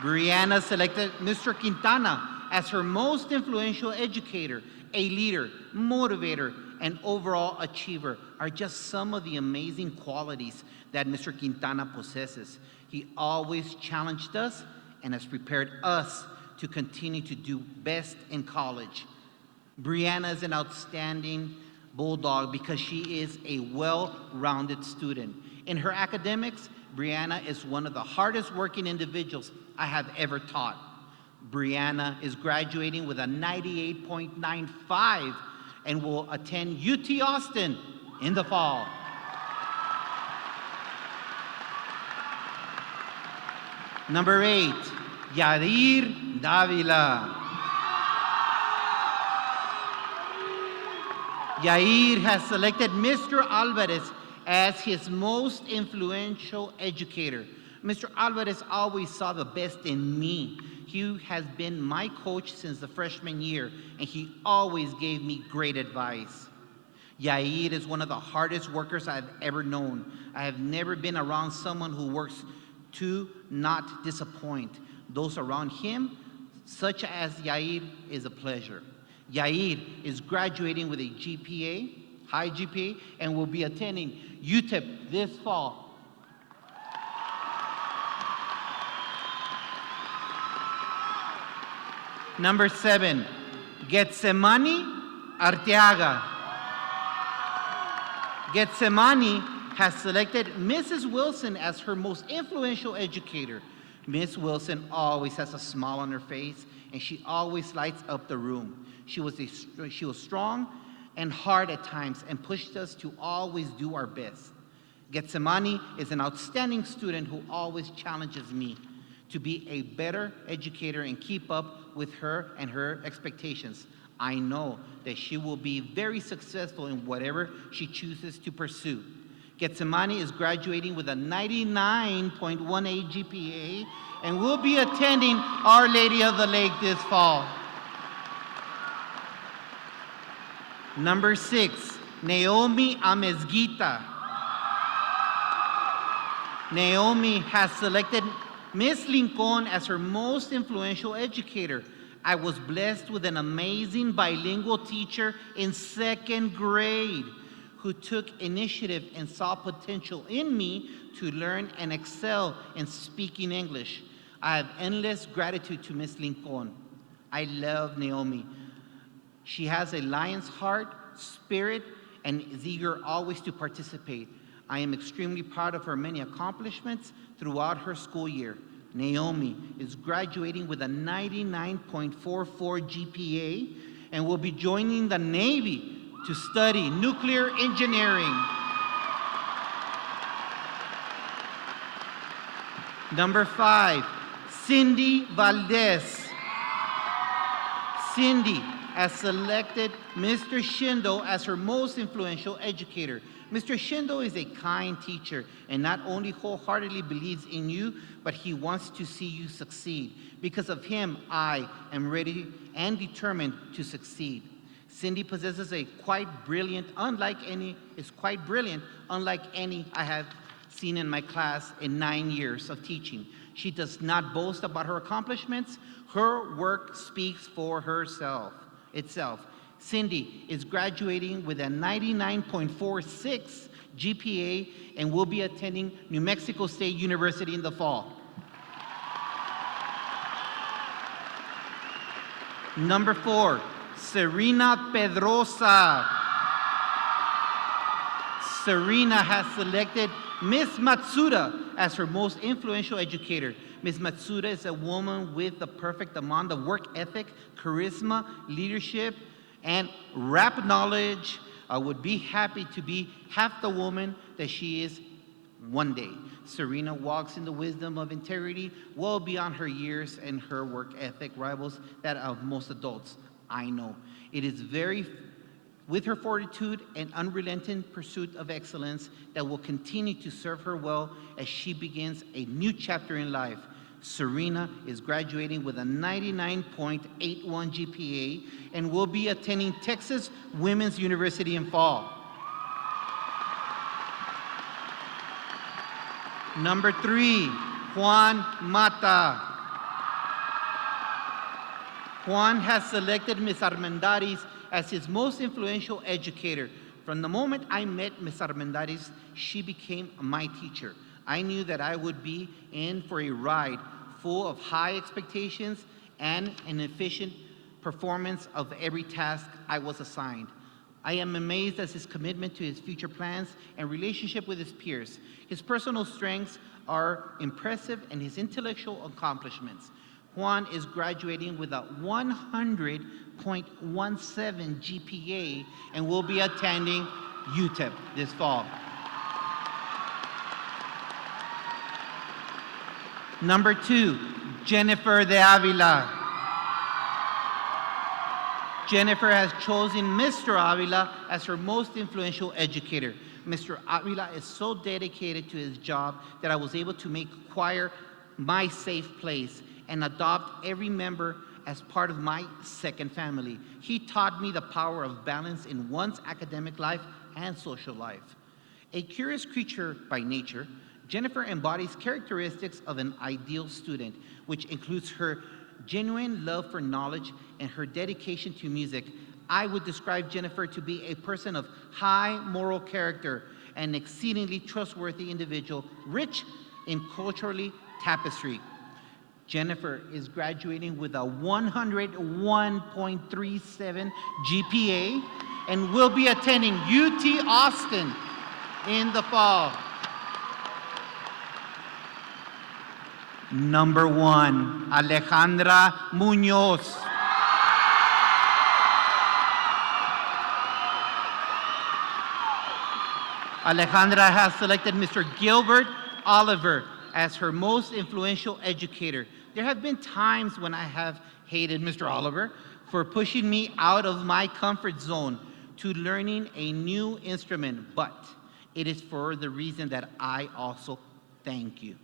Brianna selected Mr. Quintana as her most influential educator a leader, motivator, and overall achiever are just some of the amazing qualities that Mr. Quintana possesses. He always challenged us and has prepared us to continue to do best in college. Brianna is an outstanding bulldog because she is a well-rounded student. In her academics, Brianna is one of the hardest working individuals I have ever taught. Brianna is graduating with a 98.95 and will attend UT Austin in the fall. Number 8, Yadir Davila. Yair has selected Mr. Alvarez as his most influential educator. Mr. Alvarez always saw the best in me. He has been my coach since the freshman year, and he always gave me great advice. Yair is one of the hardest workers I've ever known. I have never been around someone who works to not disappoint. Those around him, such as Yair, is a pleasure. Yair is graduating with a GPA, high GPA, and will be attending UTEP this fall. Number 7, Getsemani Arteaga. Getsemani has selected Mrs. Wilson as her most influential educator. Miss Wilson always has a smile on her face, and she always lights up the room. She was strong and hard at times and pushed us to always do our best. Getsemani is an outstanding student who always challenges me to be a better educator and keep up with her and her expectations. I know that she will be very successful in whatever she chooses to pursue. Getsemani is graduating with a 99.18 GPA and will be attending Our Lady of the Lake this fall. Number 6, Naomi Amezguita. Naomi has selected Miss Lincoln as her most influential educator. I was blessed with an amazing bilingual teacher in 2nd grade who took initiative and saw potential in me to learn and excel in speaking English. I have endless gratitude to Miss Lincoln. I love Naomi. She has a lion's heart, spirit, and is eager always to participate. I am extremely proud of her many accomplishments throughout her school year. Naomi is graduating with a 99.44 GPA and will be joining the Navy to study nuclear engineering. Number 5, Cindy Valdez. Cindy has selected Mr. Shindo as her most influential educator. Mr. Shindo is a kind teacher and not only wholeheartedly believes in you, but he wants to see you succeed. Because of him, I am ready and determined to succeed. Cindy possesses is quite brilliant, unlike any I have seen in my class in 9 years of teaching. She does not boast about her accomplishments. Her work speaks for itself. Cindy is graduating with a 99.46 GPA and will be attending New Mexico State University in the fall. Number 4, Serena Pedrosa. Serena has selected Miss Matsuda as her most influential educator. Ms. Matsuda is a woman with the perfect amount of work ethic, charisma, leadership, and rap knowledge. I would be happy to be half the woman that she is one day. Serena walks in the wisdom of integrity well beyond her years and her work ethic rivals that of most adults. I know. It is with her fortitude and unrelenting pursuit of excellence that will continue to serve her well as she begins a new chapter in life. Serena is graduating with a 99.81 GPA and will be attending Texas Women's University in fall. Number 3, Juan Mata. Juan has selected Ms. Armendariz as his most influential educator. From the moment I met Ms. Armendariz, she became my teacher. I knew that I would be in for a ride full of high expectations and an efficient performance of every task I was assigned. I am amazed at his commitment to his future plans and relationship with his peers. His personal strengths are impressive and his intellectual accomplishments. Juan is graduating with a 100.17 GPA and will be attending UTEP this fall. Number 2, Jennifer de Avila. Jennifer has chosen Mr. Avila as her most influential educator. Mr. Avila is so dedicated to his job that I was able to make choir my safe place and adopt every member as part of my second family. He taught me the power of balance in one's academic life and social life. A curious creature by nature, Jennifer embodies characteristics of an ideal student, which includes her genuine love for knowledge and her dedication to music. I would describe Jennifer to be a person of high moral character, an exceedingly trustworthy individual, rich in culturally tapestry. Jennifer is graduating with a 101.37 GPA and will be attending UT Austin in the fall. Number 1, Alejandra Muñoz. Alejandra has selected Mr. Gilbert Oliver as her most influential educator. There have been times when I have hated Mr. Oliver for pushing me out of my comfort zone to learning a new instrument, but it is for the reason that I also thank you.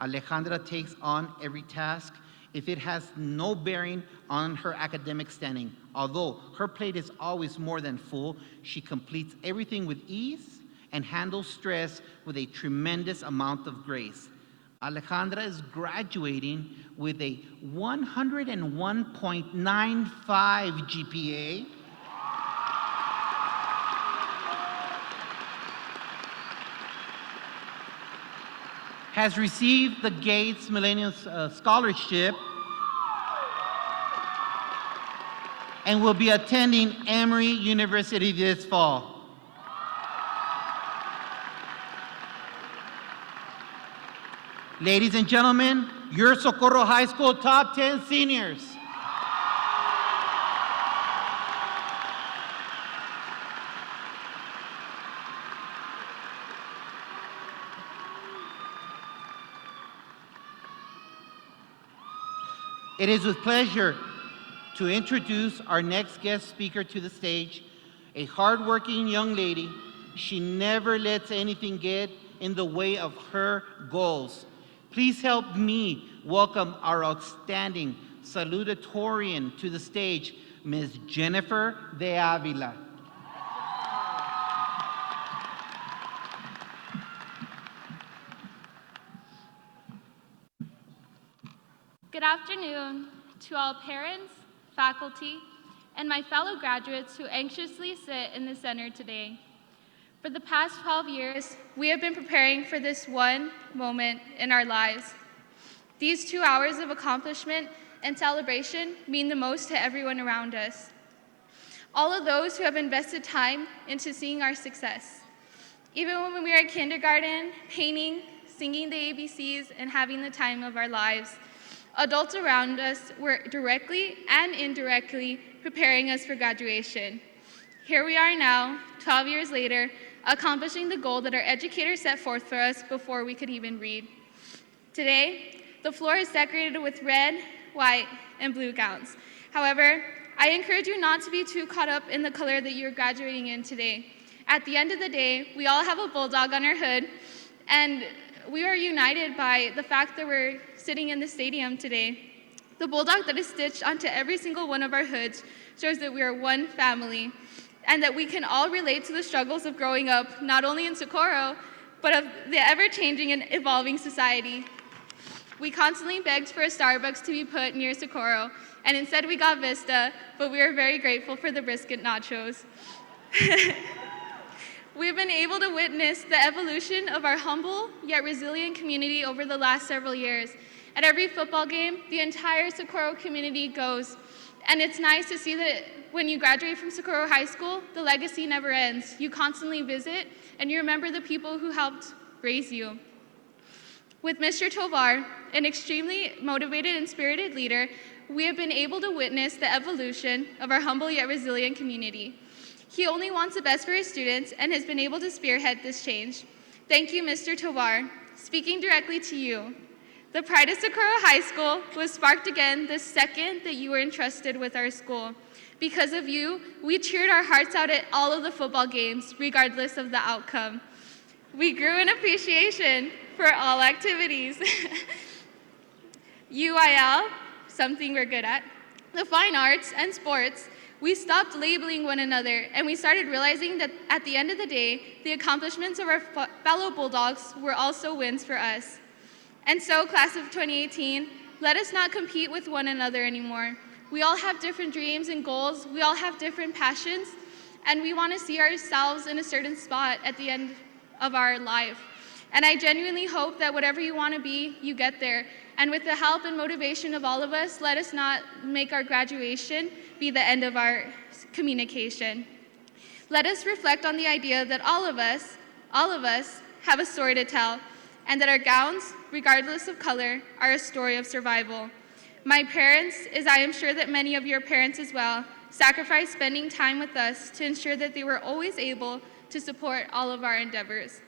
Alejandra takes on every task if it has no bearing on her academic standing. Although her plate is always more than full, she completes everything with ease and handles stress with a tremendous amount of grace. Alejandra is graduating with a 101.95 GPA. Has received the Gates Millennium Scholarship and will be attending Emory University this fall. Ladies and gentlemen, your Socorro High School top 10 seniors. It is with pleasure to introduce our next guest speaker to the stage, a hardworking young lady. She never lets anything get in the way of her goals. Please help me welcome our outstanding salutatorian to the stage, Ms. Jennifer de Avila. Good afternoon to all parents, faculty, and my fellow graduates who anxiously sit in the center today. For the past 12 years, we have been preparing for this one moment in our lives. These 2 hours of accomplishment and celebration mean the most to everyone around us. All of those who have invested time into seeing our success. Even when we were in kindergarten, painting, singing the ABCs, and having the time of our lives, adults around us were directly and indirectly preparing us for graduation. Here we are now, 12 years later, accomplishing the goal that our educators set forth for us before we could even read. Today, the floor is decorated with red, white, and blue gowns. However, I encourage you not to be too caught up in the color that you're graduating in today. At the end of the day, we all have a bulldog on our hood, and we are united by the fact that we're sitting in the stadium today. The bulldog that is stitched onto every single one of our hoods shows that we are one family, and that we can all relate to the struggles of growing up, not only in Socorro, but of the ever-changing and evolving society. We constantly begged for a Starbucks to be put near Socorro, and instead we got Vista, but we are very grateful for the brisket nachos. We've been able to witness the evolution of our humble yet resilient community over the last several years. At every football game, the entire Socorro community goes, and it's nice to see that when you graduate from Socorro High School, the legacy never ends. You constantly visit, and you remember the people who helped raise you. With Mr. Tovar, an extremely motivated and spirited leader, we have been able to witness the evolution of our humble yet resilient community. He only wants the best for his students and has been able to spearhead this change. Thank you, Mr. Tovar. Speaking directly to you, the pride of Socorro High School was sparked again the second that you were entrusted with our school. Because of you, we cheered our hearts out at all of the football games, regardless of the outcome. We grew in appreciation for all activities. UIL, something we're good at, the fine arts, and sports. We stopped labeling one another, and we started realizing that at the end of the day, the accomplishments of our fellow Bulldogs were also wins for us. And so, class of 2018, let us not compete with one another anymore. We all have different dreams and goals, we all have different passions, and we want to see ourselves in a certain spot at the end of our life. And I genuinely hope that whatever you want to be, you get there. And with the help and motivation of all of us, let us not make our graduation be the end of our communication. Let us reflect on the idea that all of us have a story to tell, and that our gowns, regardless of color, are a story of survival. My parents, as I am sure that many of your parents as well, sacrificed spending time with us to ensure that they were always able to support all of our endeavors.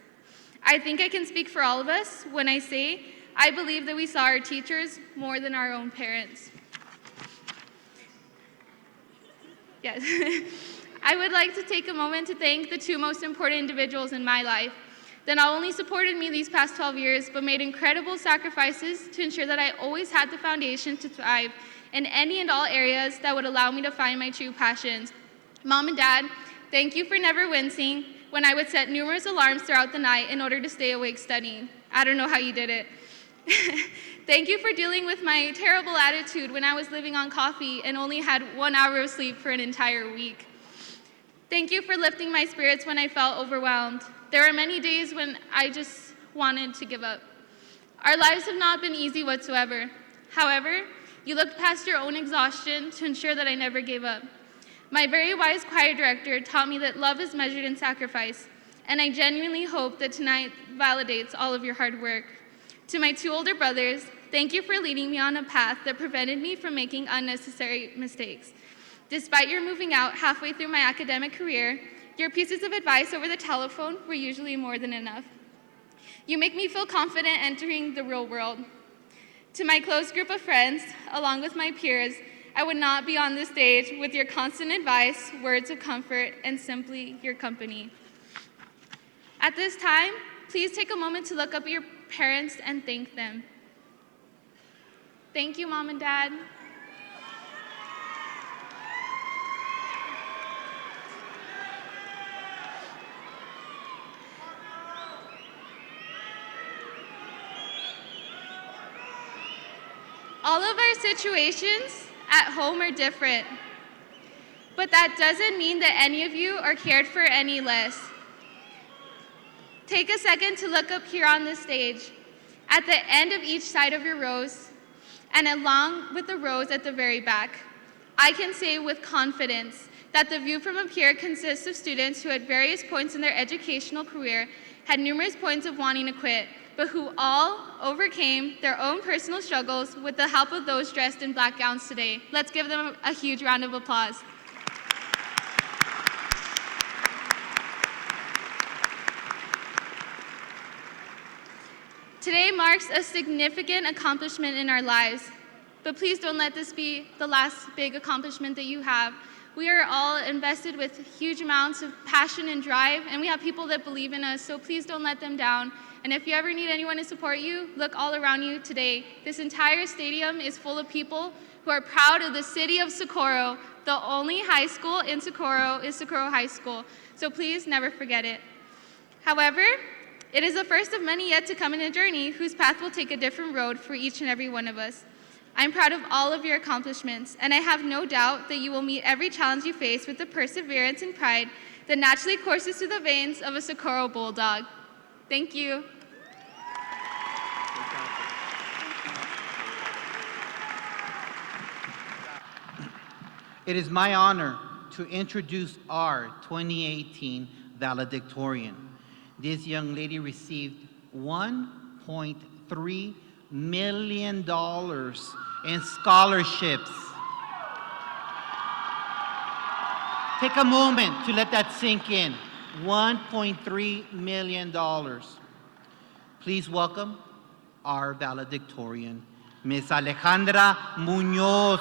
I think I can speak for all of us when I say I believe that we saw our teachers more than our own parents. Yes. I would like to take a moment to thank the two most important individuals in my life that not only supported me these past 12 years, but made incredible sacrifices to ensure that I always had the foundation to thrive in any and all areas that would allow me to find my true passions. Mom and Dad, thank you for never wincing when I would set numerous alarms throughout the night in order to stay awake studying. I don't know how you did it. Thank you for dealing with my terrible attitude when I was living on coffee and only had 1 hour of sleep for an entire week. Thank you for lifting my spirits when I felt overwhelmed. There are many days when I just wanted to give up. Our lives have not been easy whatsoever. However, you looked past your own exhaustion to ensure that I never gave up. My very wise choir director taught me that love is measured in sacrifice, and I genuinely hope that tonight validates all of your hard work. To my two older brothers, thank you for leading me on a path that prevented me from making unnecessary mistakes. Despite your moving out halfway through my academic career, your pieces of advice over the telephone were usually more than enough. You make me feel confident entering the real world. To my close group of friends, along with my peers, I would not be on this stage with your constant advice, words of comfort, and simply your company. At this time, please take a moment to look up at your parents and thank them. Thank you, Mom and Dad. All of our situations at home are different, but that doesn't mean that any of you are cared for any less. Take a second to look up here on the stage. At the end of each side of your rows, and along with the rows at the very back, I can say with confidence that the view from up here consists of students who at various points in their educational career had numerous points of wanting to quit, but who all overcame their own personal struggles with the help of those dressed in black gowns today. Let's give them a huge round of applause. Today marks a significant accomplishment in our lives, but please don't let this be the last big accomplishment that you have. We are all invested with huge amounts of passion and drive, and we have people that believe in us, so please don't let them down. And if you ever need anyone to support you, look all around you today. This entire stadium is full of people who are proud of the city of Socorro. The only high school in Socorro is Socorro High School, so please never forget it. However, It is the first of many yet to come in a journey whose path will take a different road for each and every one of us. I'm proud of all of your accomplishments, and I have no doubt that you will meet every challenge you face with the perseverance and pride that naturally courses through the veins of a Socorro Bulldog. Thank you. It is my honor to introduce our 2018 Valedictorian. This young lady received $1.3 million in scholarships. Take a moment to let that sink in. $1.3 million. Please welcome our valedictorian, Miss Alejandra Muñoz.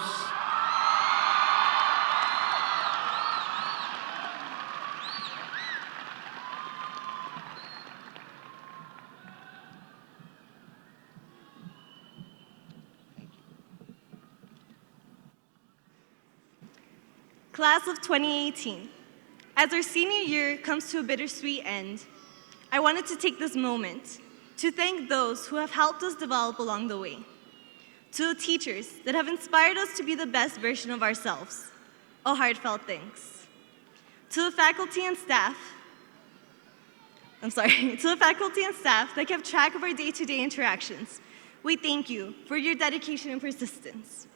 Class of 2018, as our senior year comes to a bittersweet end, I wanted to take this moment to thank those who have helped us develop along the way. To the teachers that have inspired us to be the best version of ourselves, a heartfelt thanks. To the faculty and staff, to the faculty and staff that kept track of our day-to-day interactions, we thank you for your dedication and persistence.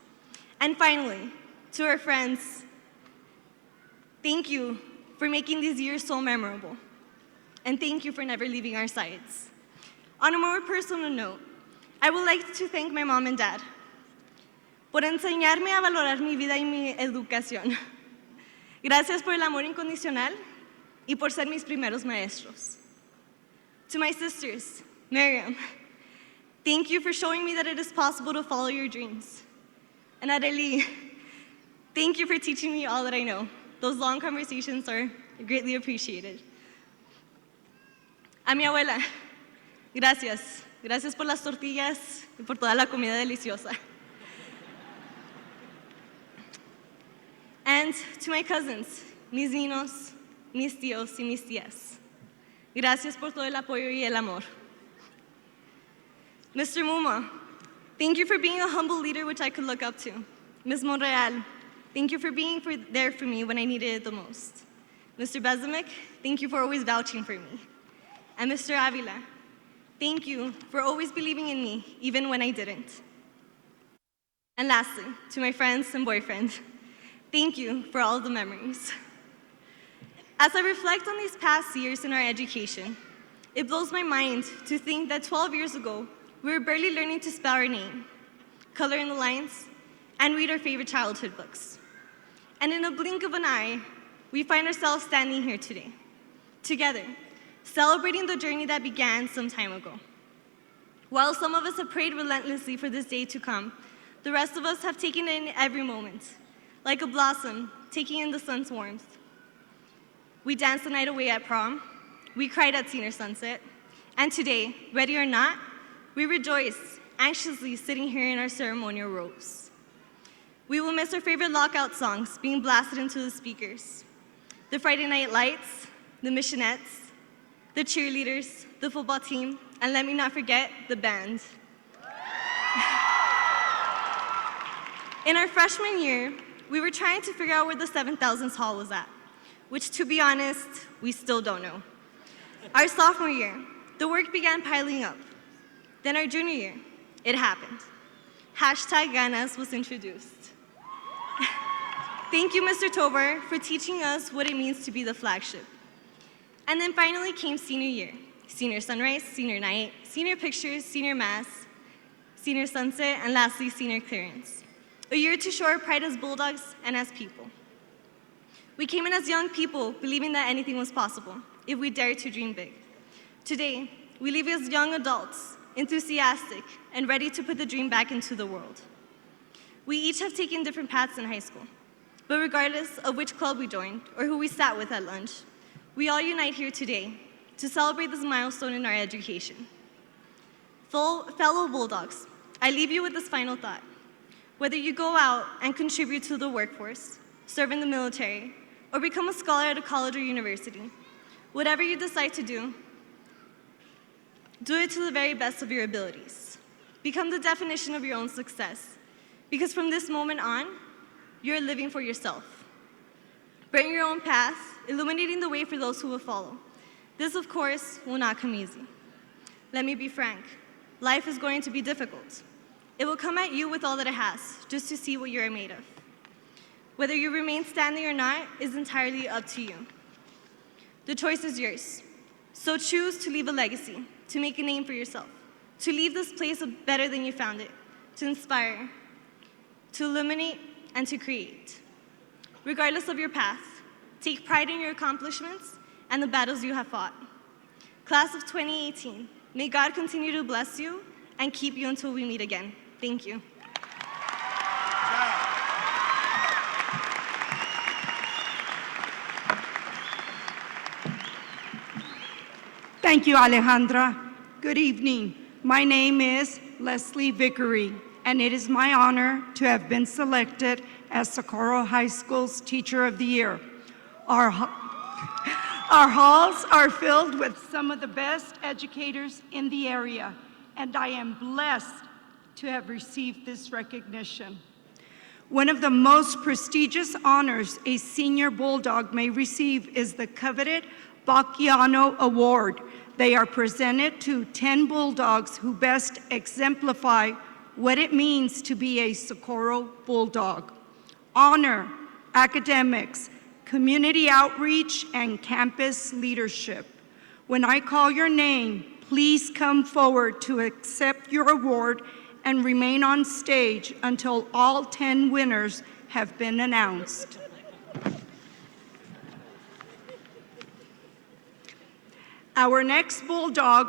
And finally, to our friends, thank you for making these years so memorable. And thank you for never leaving our sides. On a more personal note, I would like to thank my mom and dad por enseñarme a valorar mi vida y mi educación. Gracias por el amor incondicional y por ser mis primeros maestros. To my sisters, Miriam, thank you for showing me that it is possible to follow your dreams. And Arely, thank you for teaching me all that I know. Those long conversations are greatly appreciated. A mi abuela, gracias. Gracias por las tortillas y por toda la comida deliciosa. And to my cousins, mis ninos, mis tíos y mis tías. Gracias por todo el apoyo y el amor. Mr. Muma, thank you for being a humble leader which I could look up to. Ms. Monreal, thank you for being there for me when I needed it the most. Mr. Bezimic, thank you for always vouching for me. And Mr. Avila, thank you for always believing in me, even when I didn't. And lastly, to my friends and boyfriend, thank you for all the memories. As I reflect on these past years in our education, it blows my mind to think that 12 years ago, we were barely learning to spell our name, color in the lines, and read our favorite childhood books. And in a blink of an eye, we find ourselves standing here today, together, celebrating the journey that began some time ago. While some of us have prayed relentlessly for this day to come, the rest of us have taken in every moment, like a blossom taking in the sun's warmth. We danced the night away at prom, we cried at senior sunset, and today, ready or not, we rejoice, anxiously sitting here in our ceremonial robes. We will miss our favorite lockout songs being blasted into the speakers, the Friday Night Lights, the missionettes, the cheerleaders, the football team, and let me not forget, the band. In our freshman year, we were trying to figure out where the 7,000th hall was at, which, to be honest, we still don't know. Our sophomore year, the work began piling up. Then our junior year, it happened. Hashtag Ganas was introduced. Thank you, Mr. Tovar, for teaching us what it means to be the flagship. And then finally came senior year. Senior sunrise, senior night, senior pictures, senior mass, senior sunset, and lastly, senior clearance. A year to show our pride as Bulldogs and as people. We came in as young people, believing that anything was possible, if we dared to dream big. Today, we leave as young adults, enthusiastic, and ready to put the dream back into the world. We each have taken different paths in high school, but regardless of which club we joined or who we sat with at lunch, we all unite here today to celebrate this milestone in our education. Fellow Bulldogs, I leave you with this final thought. Whether you go out and contribute to the workforce, serve in the military, or become a scholar at a college or university, whatever you decide to do, Do it to the very best of your abilities. Become the definition of your own success, because from this moment on, you're living for yourself. Bring your own path, illuminating the way for those who will follow. This, of course, will not come easy. Let me be frank. Life is going to be difficult. It will come at you with all that it has, just to see what you're made of. Whether you remain standing or not is entirely up to you. The choice is yours. So choose to leave a legacy, to make a name for yourself, to leave this place better than you found it, to inspire, to illuminate, and to create. Regardless of your path, take pride in your accomplishments and the battles you have fought. Class of 2018, may God continue to bless you and keep you until we meet again. Thank you. Thank you, Alejandra. Good evening. My name is Leslie Vickery, and it is my honor to have been selected as Socorro High School's Teacher of the Year. Our halls are filled with some of the best educators in the area, and I am blessed to have received this recognition. One of the most prestigious honors a senior Bulldog may receive is the coveted Bakke Award. They are presented to 10 Bulldogs who best exemplify what it means to be a Socorro Bulldog. Honor, academics, community outreach, and campus leadership. When I call your name, please come forward to accept your award and remain on stage until all 10 winners have been announced. Our next Bulldog,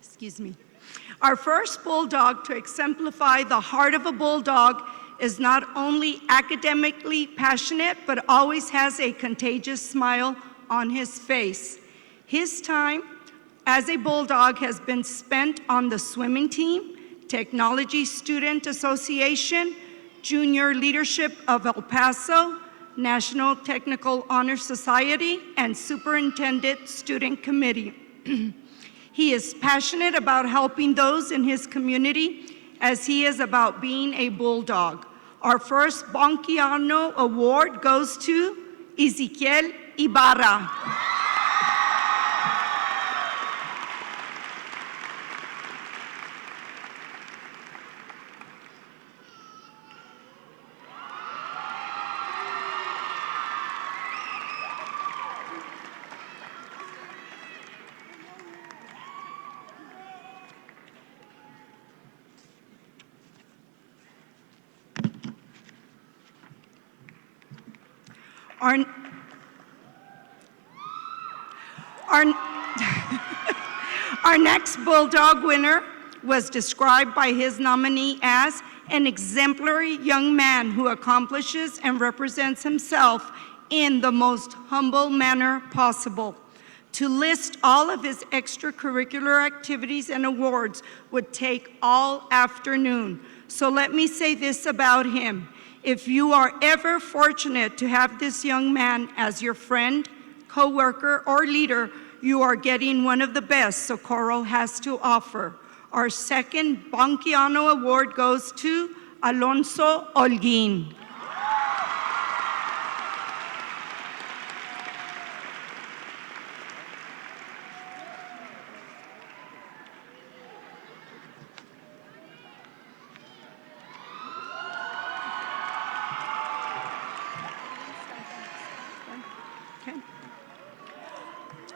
excuse me. Our first Bulldog to exemplify the heart of a Bulldog is not only academically passionate, but always has a contagious smile on his face. His time as a Bulldog has been spent on the swimming team, Technology Student Association, Junior Leadership of El Paso, National Technical Honor Society, and Superintendent Student Committee. He is passionate about helping those in his community as he is about being a Bulldog. Our first Bakke Award goes to Ezequiel Ibarra. Our next Bulldog winner was described by his nominee as an exemplary young man who accomplishes and represents himself in the most humble manner possible. To list all of his extracurricular activities and awards would take all afternoon. So let me say this about him. If you are ever fortunate to have this young man as your friend, co-worker, or leader, you are getting one of the best Socorro has to offer. Our second Bakke Award goes to Alonso Holguín.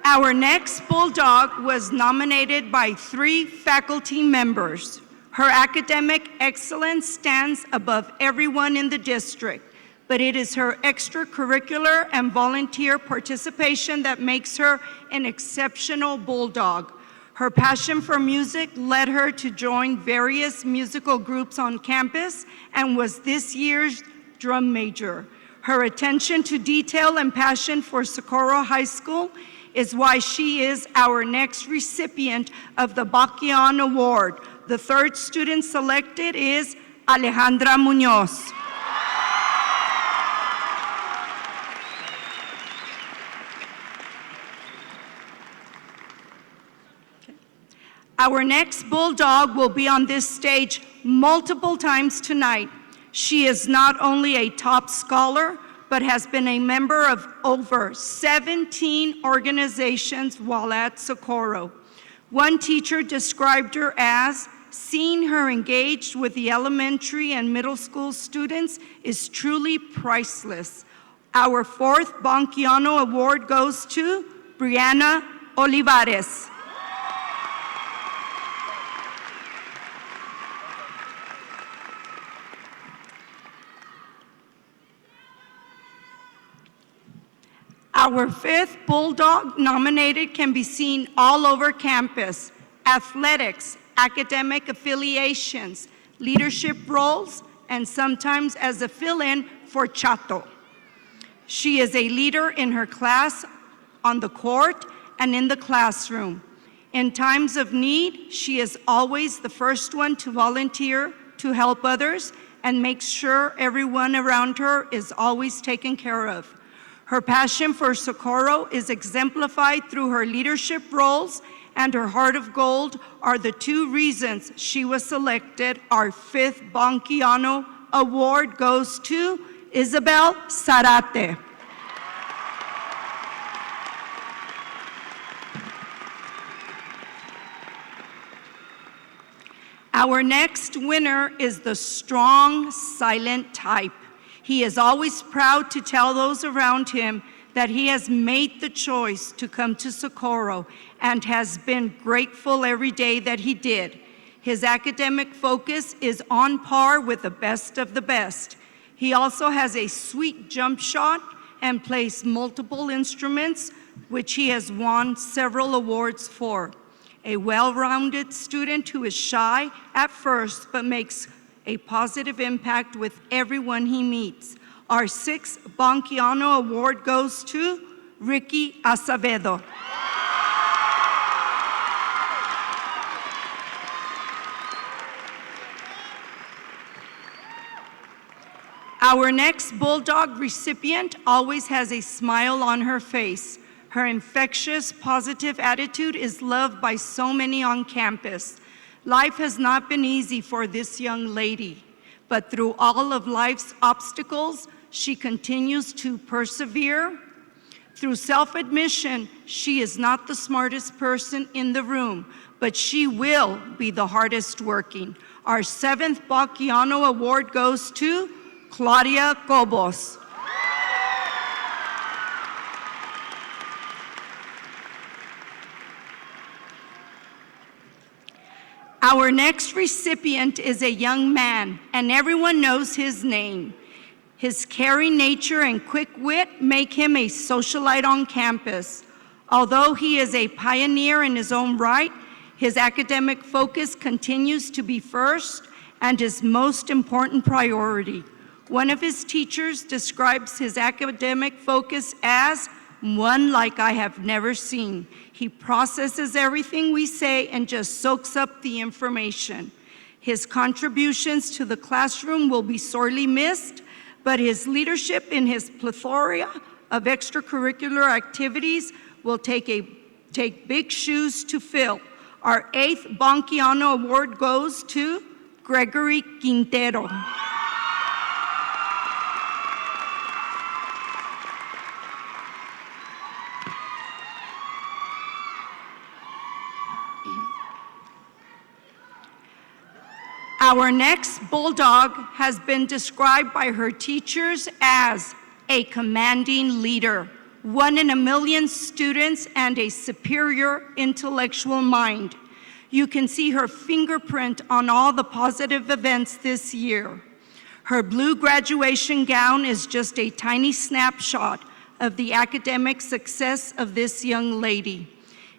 Our next Bulldog was nominated by 3 faculty members. Her academic excellence stands above everyone in the district, but it is her extracurricular and volunteer participation that makes her an exceptional Bulldog. Her passion for music led her to join various musical groups on campus and was this year's drum major. Her attention to detail and passion for Socorro High School is why she is our next recipient of the Bakke Award. The third student selected is Alejandra Muñoz. Our next Bulldog will be on this stage multiple times tonight. She is not only a top scholar, but has been a member of over 17 organizations while at Socorro. One teacher described her as, seeing her engaged with the elementary and middle school students is truly priceless. Our fourth Bonkiano Award goes to Brianna Olivares. Our fifth Bulldog nominated can be seen all over campus: athletics, academic affiliations, leadership roles, and sometimes as a fill-in for Chato. She is a leader in her class, on the court, and in the classroom. In times of need, she is always the first one to volunteer to help others and makes sure everyone around her is always taken care of. Her passion for Socorro is exemplified through her leadership roles, and her heart of gold are the two reasons she was selected. Our fifth Bonkiano Award goes to Isabel Zarate. Our next winner is the strong, silent type. He is always proud to tell those around him that he has made the choice to come to Socorro and has been grateful every day that he did. His academic focus is on par with the best of the best. He also has a sweet jump shot and plays multiple instruments, which he has won several awards for. A well-rounded student who is shy at first but makes a positive impact with everyone he meets. Our sixth Bonkiano Award goes to Ricky Acevedo. Our next Bulldog recipient always has a smile on her face. Her infectious, positive attitude is loved by so many on campus. Life has not been easy for this young lady, but through all of life's obstacles, she continues to persevere. Through self-admission, she is not the smartest person in the room, but she will be the hardest working. Our seventh Bonkiano Award goes to Claudia Cobos. Our next recipient is a young man, and everyone knows his name. His caring nature and quick wit make him a socialite on campus. Although he is a pioneer in his own right, his academic focus continues to be first and his most important priority. One of his teachers describes his academic focus as one like I have never seen. He processes everything we say and just soaks up the information. His contributions to the classroom will be sorely missed, but his leadership in his plethora of extracurricular activities will take big shoes to fill. Our eighth Bonkiano Award goes to Gregory Quintero. Our next Bulldog has been described by her teachers as a commanding leader, one in a million students, and a superior intellectual mind. You can see her fingerprint on all the positive events this year. Her blue graduation gown is just a tiny snapshot of the academic success of this young lady.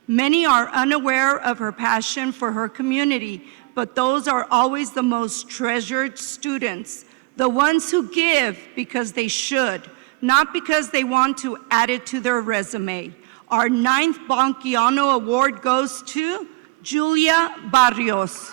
Many are unaware of her passion for her community, but those are always the most treasured students, the ones who give because they should, not because they want to add it to their resume. Our ninth Bonkiano Award goes to Julia Barrios.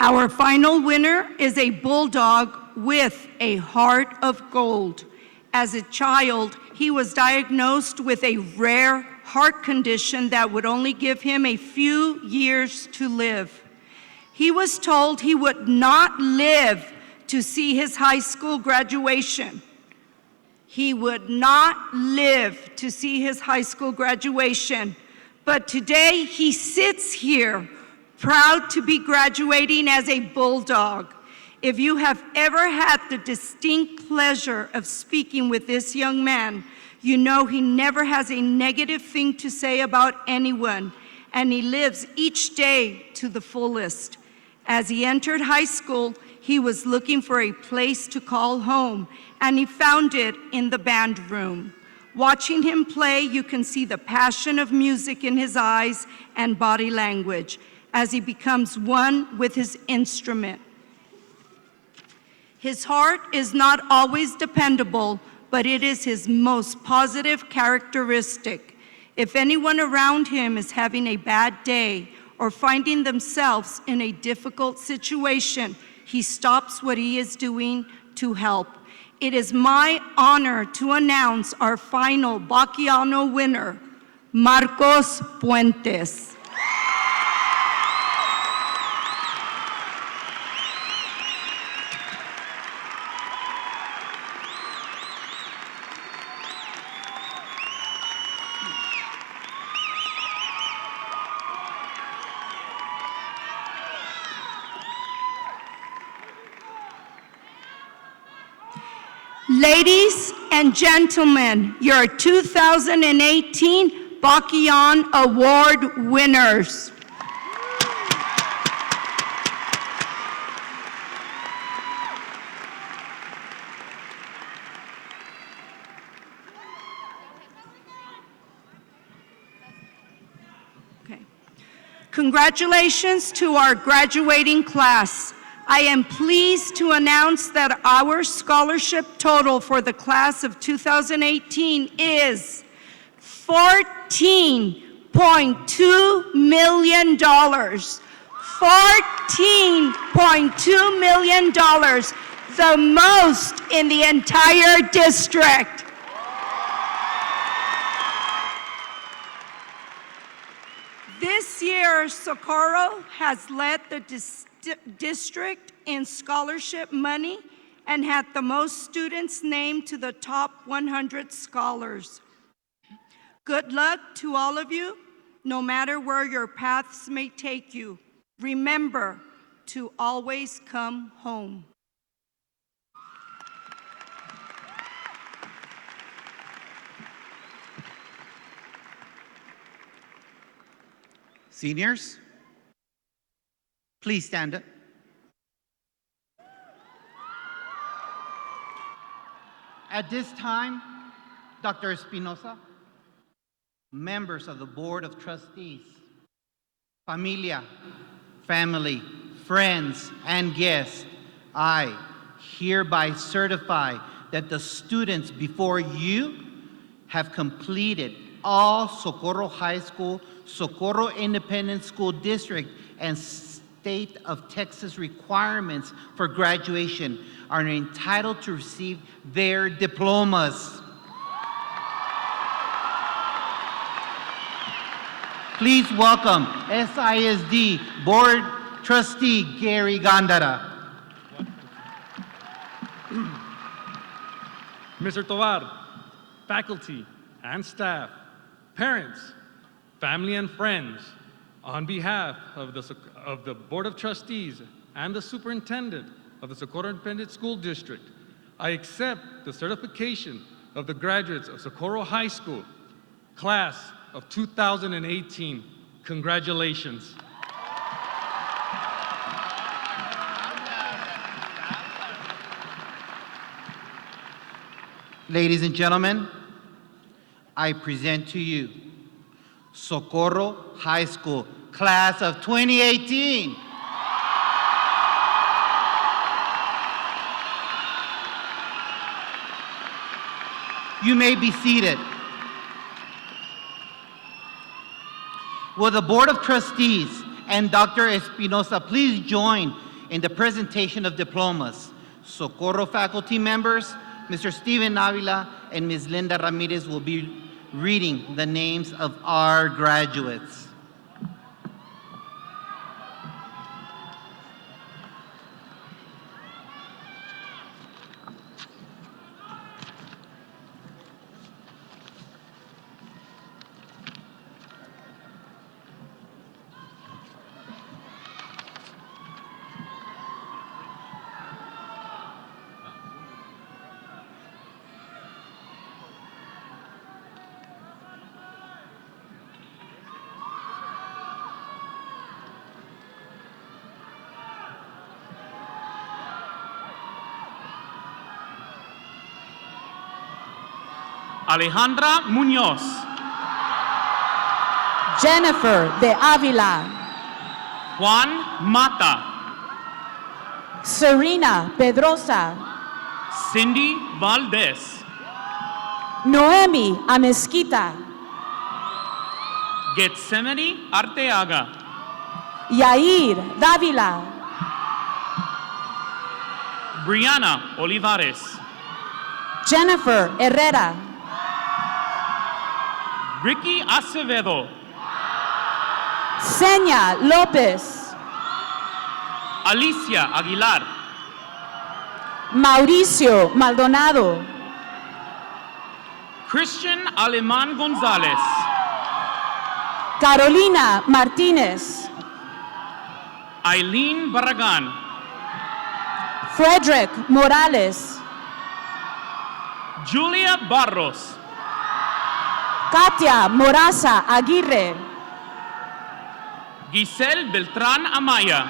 Our final winner is a bulldog with a heart of gold. As a child, he was diagnosed with a rare heart condition that would only give him a few years to live. He was told he would not live to see his high school graduation. He would not live to see his high school graduation. But today he sits here, proud to be graduating as a bulldog. If you have ever had the distinct pleasure of speaking with this young man, you know he never has a negative thing to say about anyone, and he lives each day to the fullest. As he entered high school, he was looking for a place to call home, and he found it in the band room. Watching him play, you can see the passion of music in his eyes and body language as he becomes one with his instrument. His heart is not always dependable, but it is his most positive characteristic. If anyone around him is having a bad day or finding themselves in a difficult situation, he stops what he is doing to help. It is my honor to announce our final Bakkeano winner, Marcos Puentes. Ladies and gentlemen, your 2018 Bakkeano Award winners. Okay. Congratulations to our graduating class. I am pleased to announce that our scholarship total for the class of 2018 is $14.2 million. $14.2 million, the most in the entire district. This year, Socorro has led the district in scholarship money and had the most students named to the top 100 scholars. Good luck to all of you, no matter where your paths may take you. Remember to always come home. Seniors, please stand up. At this time, Dr. Espinosa, members of the Board of Trustees, familia, family, friends, and guests, I hereby certify that the students before you have completed all Socorro High School, Socorro Independent School District, and State of Texas requirements for graduation, are entitled to receive their diplomas. Please welcome SISD Board Trustee Gary Gandara. Mr. Tovar, faculty and staff, parents, family and friends, on behalf of the Board of Trustees and the Superintendent of the Socorro Independent School District, I accept the certification of the graduates of Socorro High School, class of 2018. Congratulations. Ladies and gentlemen, I present to you Socorro High School, class of 2018. You may be seated. Will the Board of Trustees and Dr. Espinosa please join in the presentation of diplomas? Socorro faculty members, Mr. Steven Avila and Ms. Linda Ramirez will be reading the names of our graduates. Alejandra Muñoz. Jennifer de Avila. Juan Mata. Serena Pedrosa. Cindy Valdez. Noemi Amezquita. Getsemani Arteaga. Yair Dávila. Brianna Olivares. Jennifer Herrera. Ricky Acevedo. Senia López. Alicia Aguilar. Mauricio Maldonado. Christian Alemán González. Carolina Martínez. Eileen Barragán. Frederick Morales. Julia Barros. Katia Moraza Aguirre. Giselle Beltrán Amaya.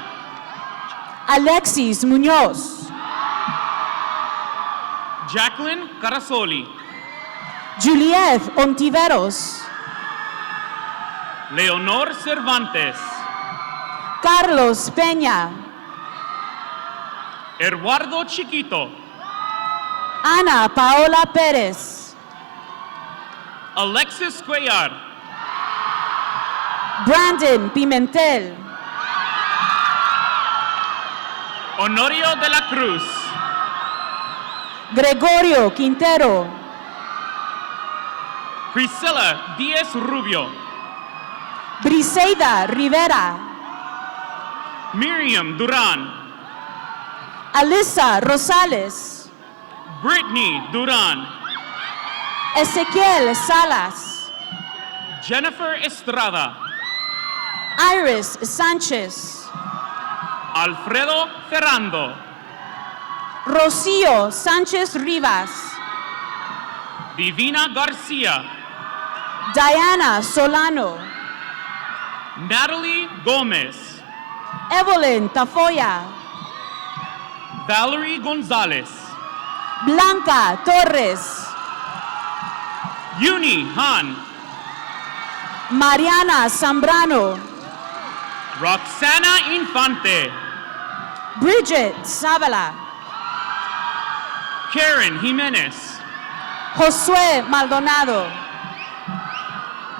Alexis Muñoz. Jacqueline Carasoli. Juliet Ontiveros. Leonor Cervantes. Carlos Peña. Eduardo Chiquito. Ana Paola Pérez. Alexis Cuellar. Brandon Pimentel. Honorio de la Cruz. Gregorio Quintero. Priscilla Díaz Rubio. Briseida Rivera. Miriam Durán. Alyssa Rosales. Brittany Durán. Ezequiel Salas. Jennifer Estrada. Iris Sánchez. Alfredo Ferrando. Rocío Sánchez Rivas. Divina Garcia. Diana Solano. Natalie Gomez. Evelyn Tafoya. Valerie Gonzalez. Blanca Torres. Uni Han. Mariana Zambrano. Roxana Infante. Bridget Zavala. Karen Jimenez. Josué Maldonado.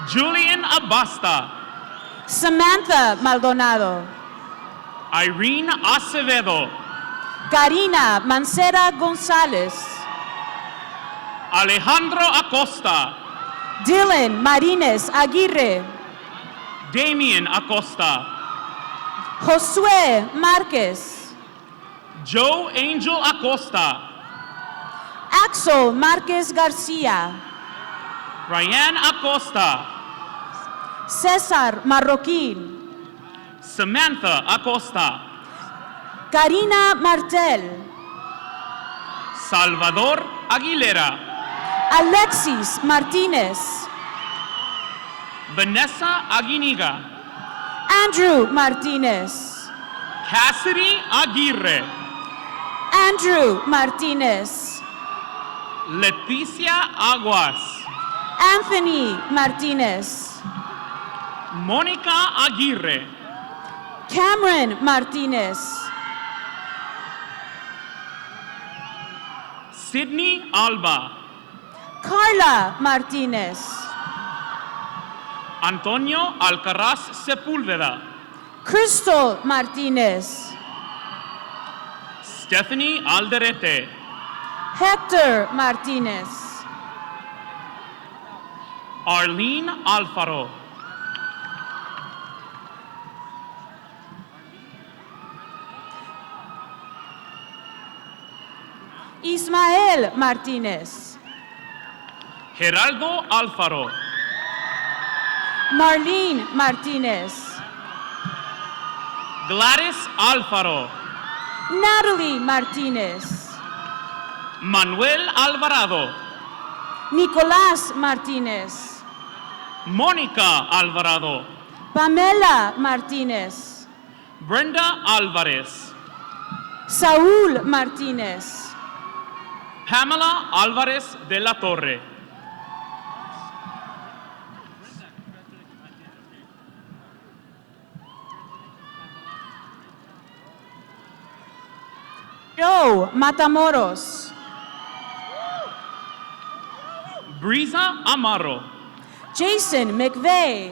Julian Abasta. Samantha Maldonado. Irene Acevedo. Karina Mancera González. Alejandro Acosta. Dylan Marínez Aguirre. Damien Acosta. Josué Márquez. Joe Angel Acosta. Axel Márquez García. Ryan Acosta. César Marroquín. Samantha Acosta. Karina Martel. Salvador Aguilera. Alexis Martínez. Vanessa Aguiniga. Andrew Martínez. Cassidy Aguirre. Andrew Martínez. Leticia Aguas. Anthony Martínez. Mónica Aguirre. Cameron Martínez. Sydney Alba. Carla Martínez. Antonio Alcaraz Sepúlveda. Crystal Martinez. Stephanie Alderete. Hector Martinez. Arlene Alfaro. Ismael Martinez. Geraldo Alfaro. Marlene Martinez. Gladys Alfaro. Natalie Martinez. Manuel Alvarado. Nicolás Martinez. Mónica Alvarado. Pamela Martinez. Brenda Alvarez. Saúl Martinez. Pamela Alvarez de la Torre. Joe Matamoros. Brisa Amaro. Jason McVeigh.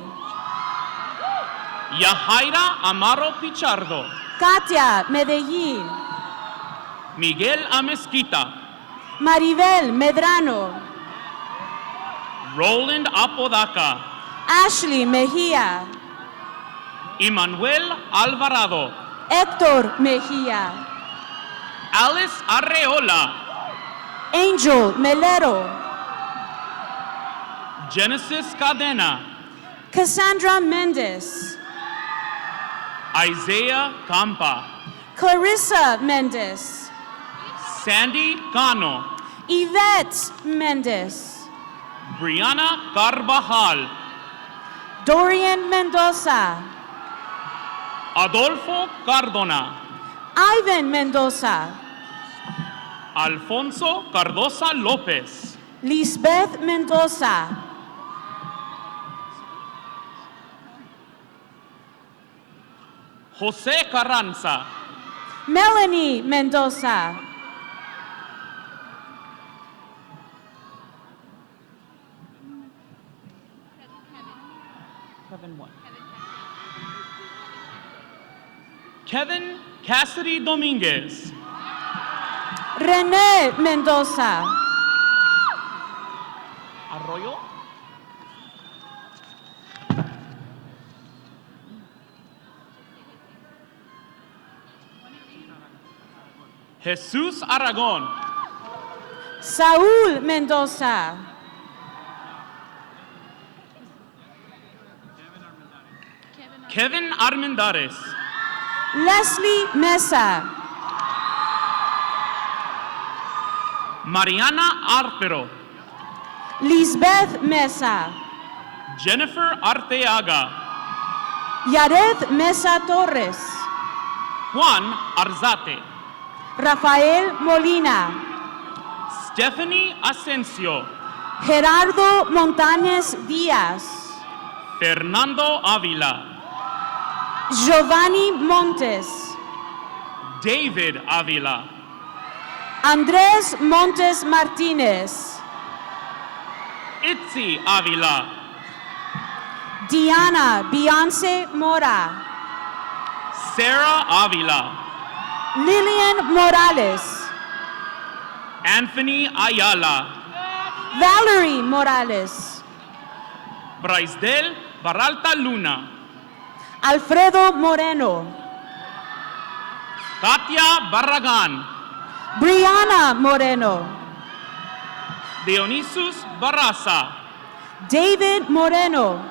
Yahaira Amaro Pichardo. Katia Medellín. Miguel Amezquita. Maribel Medrano. Roland Apodaca. Ashley Mejía. Emmanuel Alvarado. Héctor Mejía. Alice Arreola. Angel Melero. Genesis Cadena. Cassandra Mendez. Isaiah Campa. Clarissa Mendez. Sandy Cano. Yvette Mendez. Brianna Carvajal. Dorian Mendoza. Adolfo Cardona. Ivan Mendoza. Alfonso Cardosa López. Lisbeth Mendoza. José Carranza. Melanie Mendoza. Kevin Cassidy Dominguez. René Mendoza. Arroyo. Jesús Aragón. Saúl Mendoza. Kevin Armendares. Leslie Mesa. Mariana Arpero. Lisbeth Mesa. Jennifer Arteaga. Yared Mesa Torres. Juan Arzate. Rafael Molina. Stephanie Asensio. Gerardo Montañez Díaz. Fernando Avila. Giovanni Montes. David Avila. Andrés Montes Martínez. Itzi Avila. Diana Beyonce Mora. Sarah Avila. Lilian Morales. Anthony Ayala. Valerie Morales. Braisdel Baralta Luna. Alfredo Moreno. Katia Barragan. Brianna Moreno. Dionysus Barraza. David Moreno.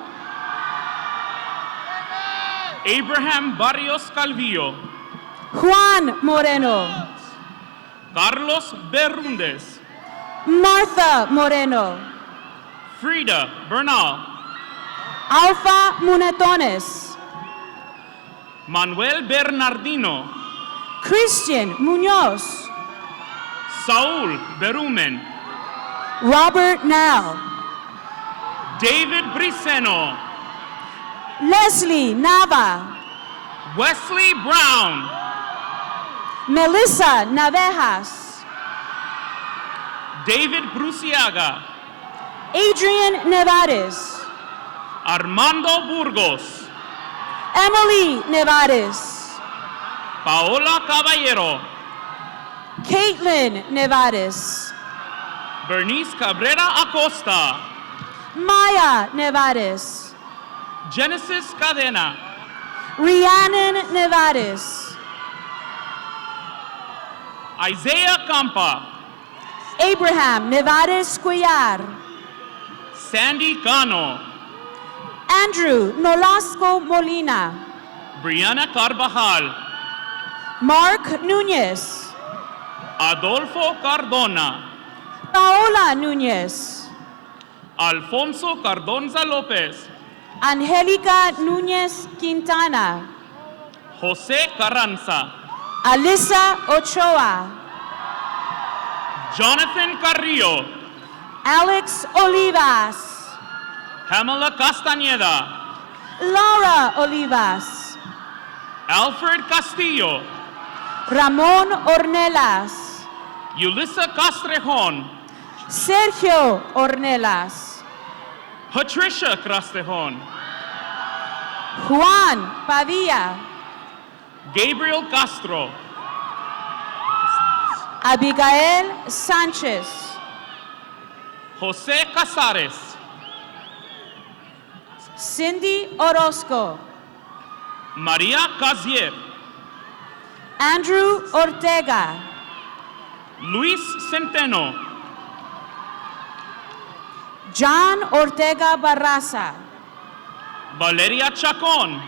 Abraham Barrios Calvillo. Juan Moreno. Carlos Berrundes. Martha Moreno. Frida Bernal. Alfa Munetones. Manuel Bernardino. Christian Munoz. Saúl Berumen. Robert Nell. David Briceno. Leslie Nava. Wesley Brown. Melissa Navejas. David Bruciaga. Adrian Nevares. Armando Burgos. Emily Nevares. Paola Caballero, Caitlin Nevares. Bernice Cabrera Acosta, Maya Nevares. Genesis Cadena, Rhiannon Nevares. Isaiah Campa, Abraham Nevares Cuellar. Sandy Cano, Andrew Nolasco Molina. Brianna Carvajal, Mark Nunez. Adolfo Cardona, Paola Nunez. Alfonso Cardonza Lopez, Angelica Nunez Quintana. José Carranza, Alyssa Ochoa. Jonathan Carrillo, Alex Olivas. Pamela Castañeda, Laura Olivas. Alfred Castillo, Ramón Ornelas. Yulissa Castrejon, Sergio Ornelas. Patricia Castrejon, Juan Padilla. Gabriel Castro, Abigail Sánchez. José Casares, Cindy Orozco. María Cazier, Andrew Ortega. Luis Centeno, John Ortega Barraza. Valeria Chacón,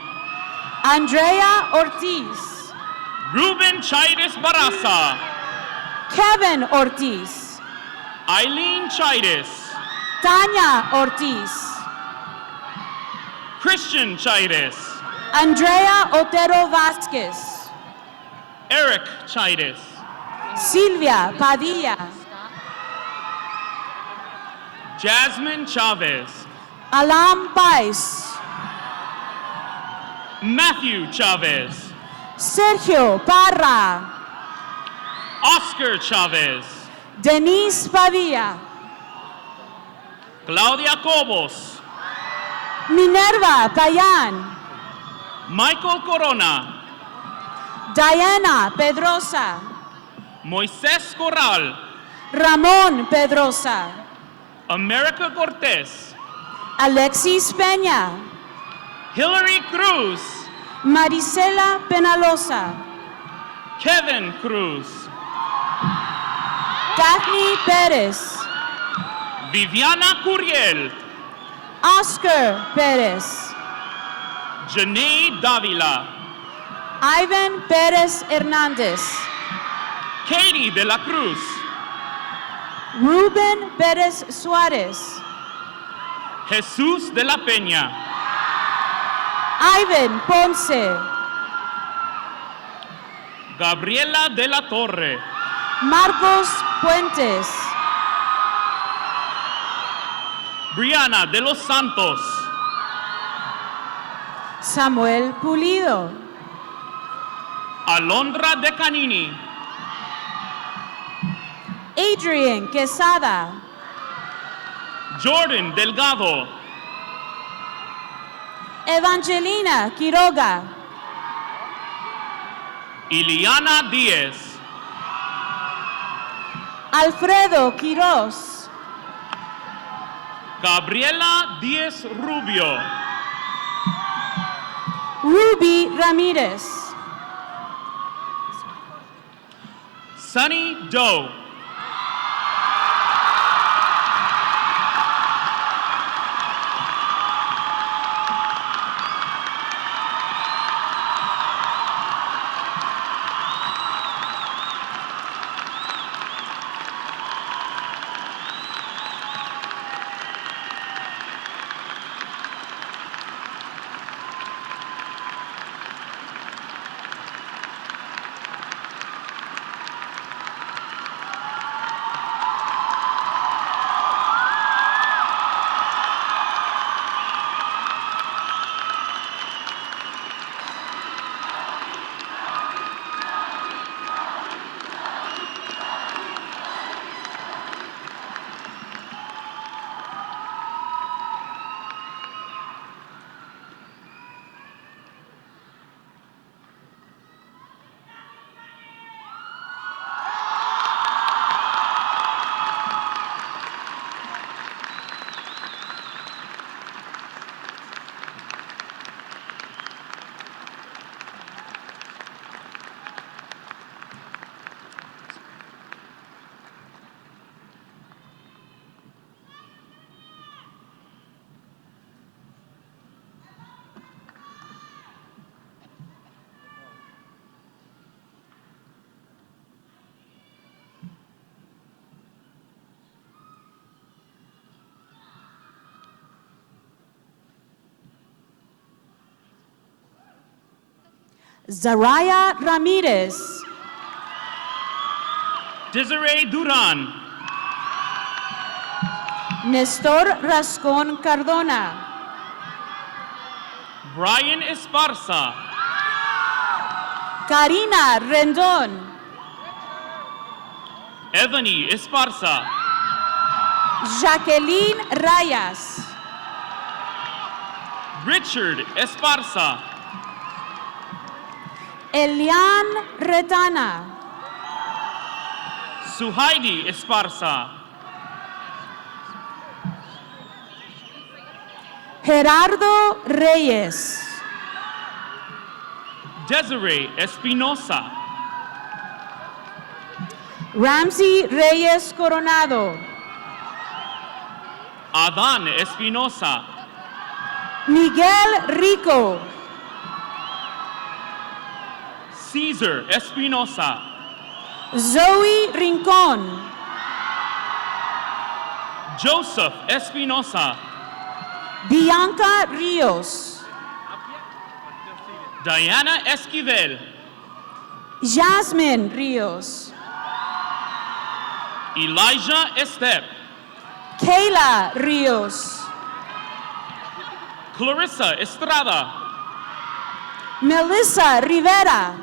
Andrea Ortiz. Ruben Chaides Barraza, Kevin Ortiz. Eileen Chaides, Tanya Ortiz. Christian Chaides, Andrea Otero Vázquez. Eric Chaides, Silvia Padilla. Jasmine Chavez, Alam Pais. Matthew Chavez, Sergio Parra. Oscar Chavez, Denise Pavia. Claudia Cobos, Minerva Payan. Michael Corona, Diana Pedrosa. Moisés Corral, Ramón Pedrosa. America Cortez, Alexis Peña. Hillary Cruz, Marisela Penalosa. Kevin Cruz, Daphne Pérez. Viviana Curiel, Oscar Pérez. Janae Davila, Ivan Pérez Hernández. Katie de la Cruz, Ruben Pérez Suárez. Jesús de la Peña, Ivan Ponce. Gabriela de la Torre, Marcos Puentes. Brianna de los Santos, Samuel Pulido. Alondra de Canini, Adrian Quesada. Jordan Delgado, Evangelina Quiroga. Iliana Díez, Alfredo Quiroz. Gabriela Díez Rubio, Ruby Ramírez. Sunny Doe, Zaraya Ramirez, Desiree Duran, Nestor Rascon Cardona, Brian Esparza, Karina Rendon, Ebony Esparza, Jacqueline Rayas, Richard Esparza, Elian Retana, Suhaidi Esparza, Gerardo Reyes, Desiree Espinosa, Ramsey Reyes Coronado, Adán Espinosa, Miguel Rico, Cesar Espinosa, Zoe Rincon, Joseph Espinosa, Bianca Rios, Diana Esquivel, Jasmine Rios, Elijah Estep, Kayla Rios, Clarissa Estrada, Melissa Rivera,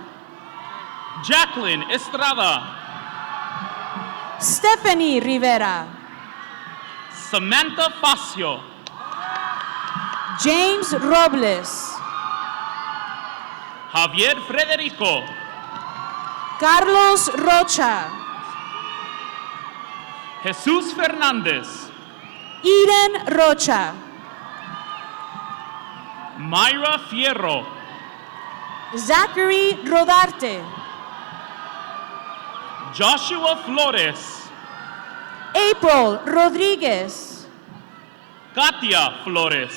Jacqueline Estrada, Stephanie Rivera, Samantha Facio, James Robles, Javier Frederico, Carlos Rocha, Jesus Fernandez, Eden Rocha, Myra Fierro, Zachary Rodarte, Joshua Flores, April Rodriguez, Katia Flores,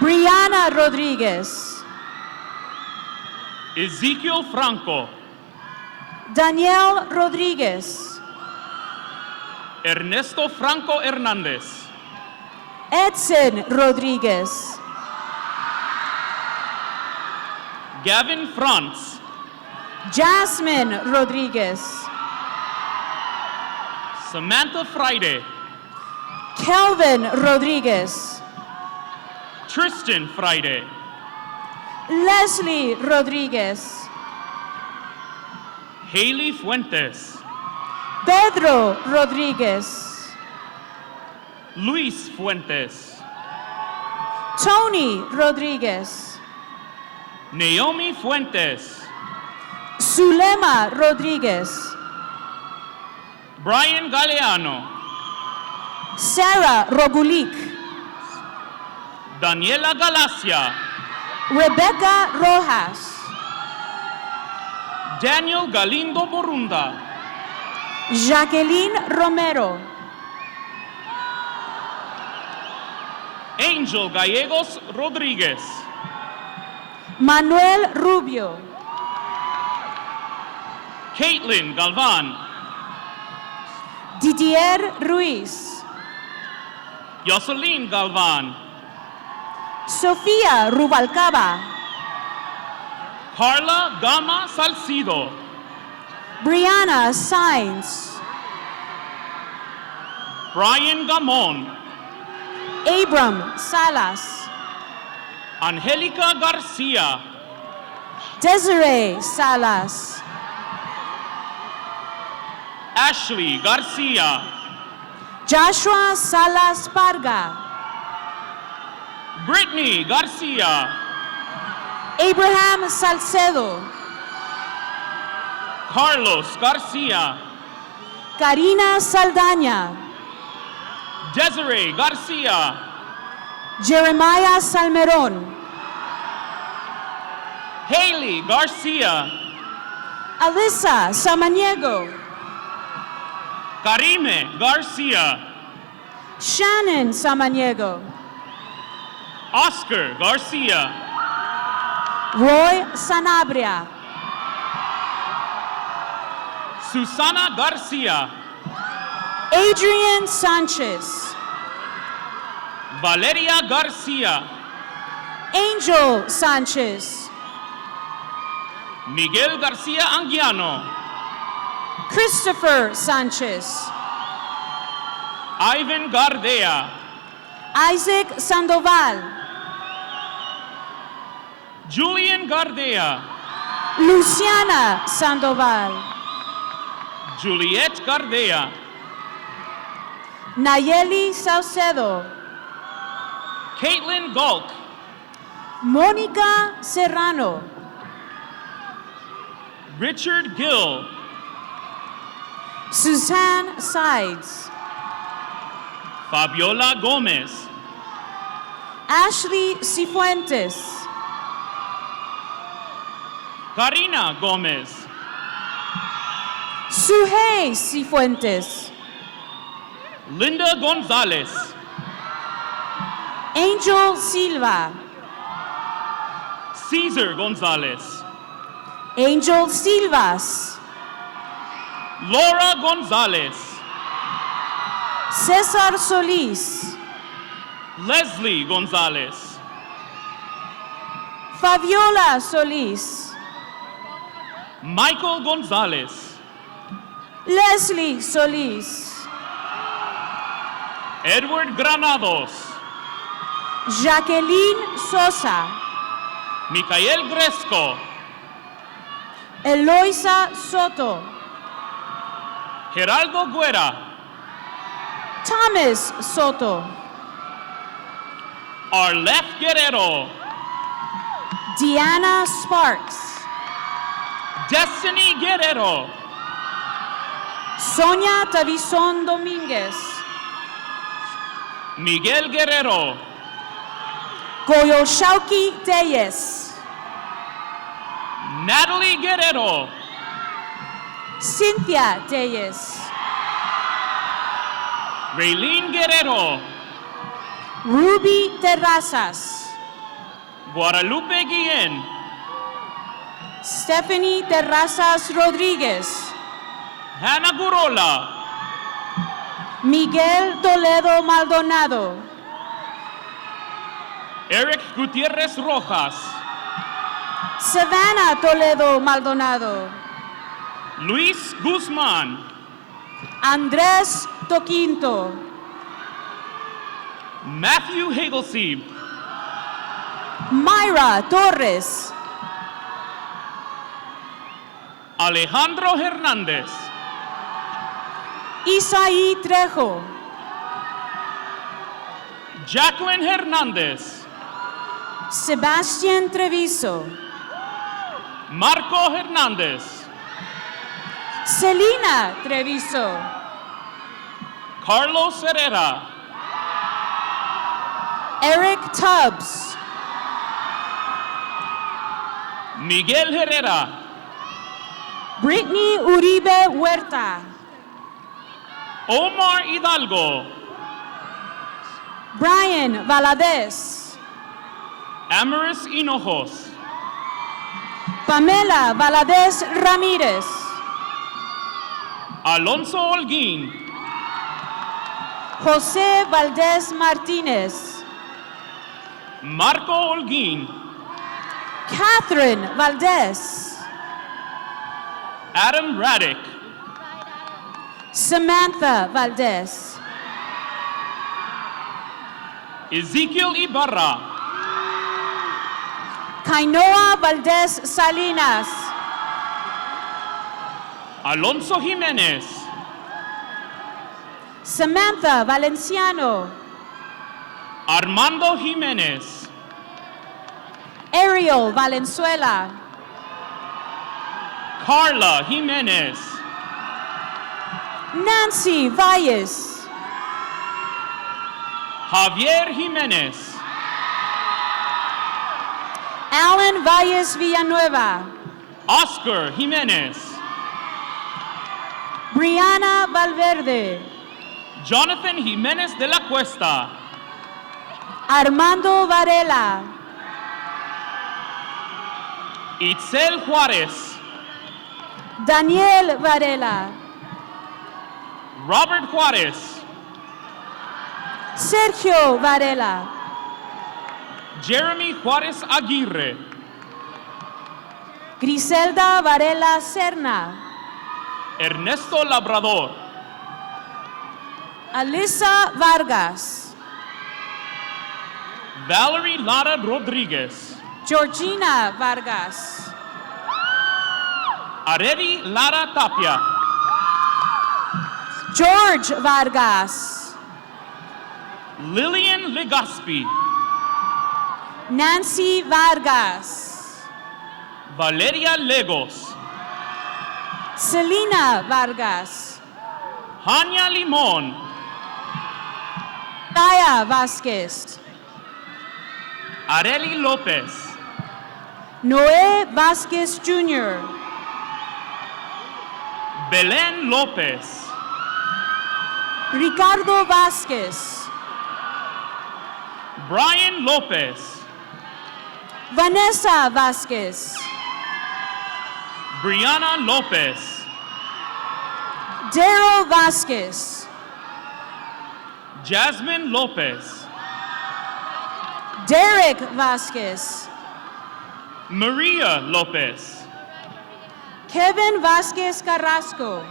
Brianna Rodriguez, Ezekiel Franco, Danielle Rodriguez, Ernesto Franco Hernandez, Edson Rodriguez, Gavin Franz, Jasmine Rodriguez, Samantha Friday, Kelvin Rodriguez, Tristan Friday, Leslie Rodriguez, Haley Fuentes, Pedro Rodriguez, Luis Fuentes, Tony Rodriguez, Naomi Fuentes, Zulema Rodriguez, Brian Galeano, Sarah Rogulik, Daniela Galacia, Rebecca Rojas, Daniel Galindo Borunda, Jacqueline Romero, Angel Gallegos Rodriguez, Manuel Rubio, Caitlin Galvan, Didier Ruiz, Jocelyn Galvan, Sofía Rubalcaba, Carla Gama Salcido, Brianna Sainz, Brian Gamon, Abram Salas, Angelica Garcia, Desiree Salas, Ashley Garcia, Joshua Salas Parga, Brittany Garcia, Abraham Salcedo, Carlos Garcia, Karina Saldaña, Desiree Garcia, Jeremiah Salmerón, Haley Garcia, Alyssa Samaniego, Karime Garcia, Shannon Samaniego, Oscar Garcia, Roy Sanabria, Susana Garcia, Adrian Sanchez, Valeria Garcia, Angel Sanchez, Miguel García Anguiano, Christopher Sanchez, Ivan Gardea, Isaac Sandoval, Julian Gardea, Luciana Sandoval, Juliet Gardea, Nayeli Saucedo, Caitlin Gulk, Mónica Serrano, Richard Gill, Suzanne Sides, Fabiola Gomez, Ashley Cifuentes, Karina Gomez, Suhey Cifuentes, Linda Gonzalez, Angel Silva, Cesar Gonzalez, Angel Silvas, Laura Gonzalez, César Solís, Leslie Gonzalez, Fabiola Solís, Michael Gonzalez, Leslie Solís, Edward Granados, Jacqueline Sosa, Micael Gresco, Eloisa Soto, Geraldo Guerra, Thomas Soto, Arlef Guerrero, Deanna Sparks, Destiny Guerrero, Sonia Tavison Dominguez, Miguel Guerrero, Goyoshauki Teyes, Natalie Guerrero, Cynthia Teyes, Raylene Guerrero, Ruby Terrazas, Guadalupe Guillen, Stephanie Terrazas Rodríguez, Hannah Gurola, Miguel Toledo Maldonado, Eric Gutierrez Rojas, Savannah Toledo Maldonado, Luis Guzman, Andrés Toquinto, Matthew Hagelsey, Myra Torres, Alejandro Hernández, Isaí Trejo, Jacqueline Hernández, Sebastián Treviso, Marco Hernández, Celina Treviso, Carlos Herrera, Eric Tubbs, Miguel Herrera, Brittany Uribe Huerta, Omar Hidalgo, Brian Valadez, Amaris Hinojos, Pamela Valadez Ramírez, Alonso Holguín, José Valdez Martínez, Marco Holguín, Catherine Valdez, Adam Raddick, Samantha Valdez, Ezekiel Ibarra, Kainoa Valdez Salinas, Alonso Jiménez, Samantha Valenciano, Armando Jiménez, Ariel Valenzuela, Carla Jiménez, Nancy Valles, Javier Jiménez, Alan Valles Villanueva, Oscar Jiménez, Brianna Valverde, Jonathan Jiménez de la Cuesta, Armando Varela, Itzel Juárez, Daniel Varela, Robert Juárez, Sergio Varela, Jeremy Juárez Aguirre, Griselda Varela Serna. Ernesto Labrador, Alyssa Vargas. Valerie Lara Rodriguez, Georgina Vargas. Areli Lara Tapia, George Vargas. Lillian Legaspi, Nancy Vargas. Valeria Legos, Selena Vargas. Hania Limon, Taya Vasquez. Areli Lopez, Noé Vasquez Jr. Belén López, Ricardo Vasquez. Brian Lopez, Vanessa Vasquez. Brianna Lopez, Daryl Vasquez. Jasmine Lopez, Derek Vasquez. Maria Lopez, Kevin Vasquez Carrasco.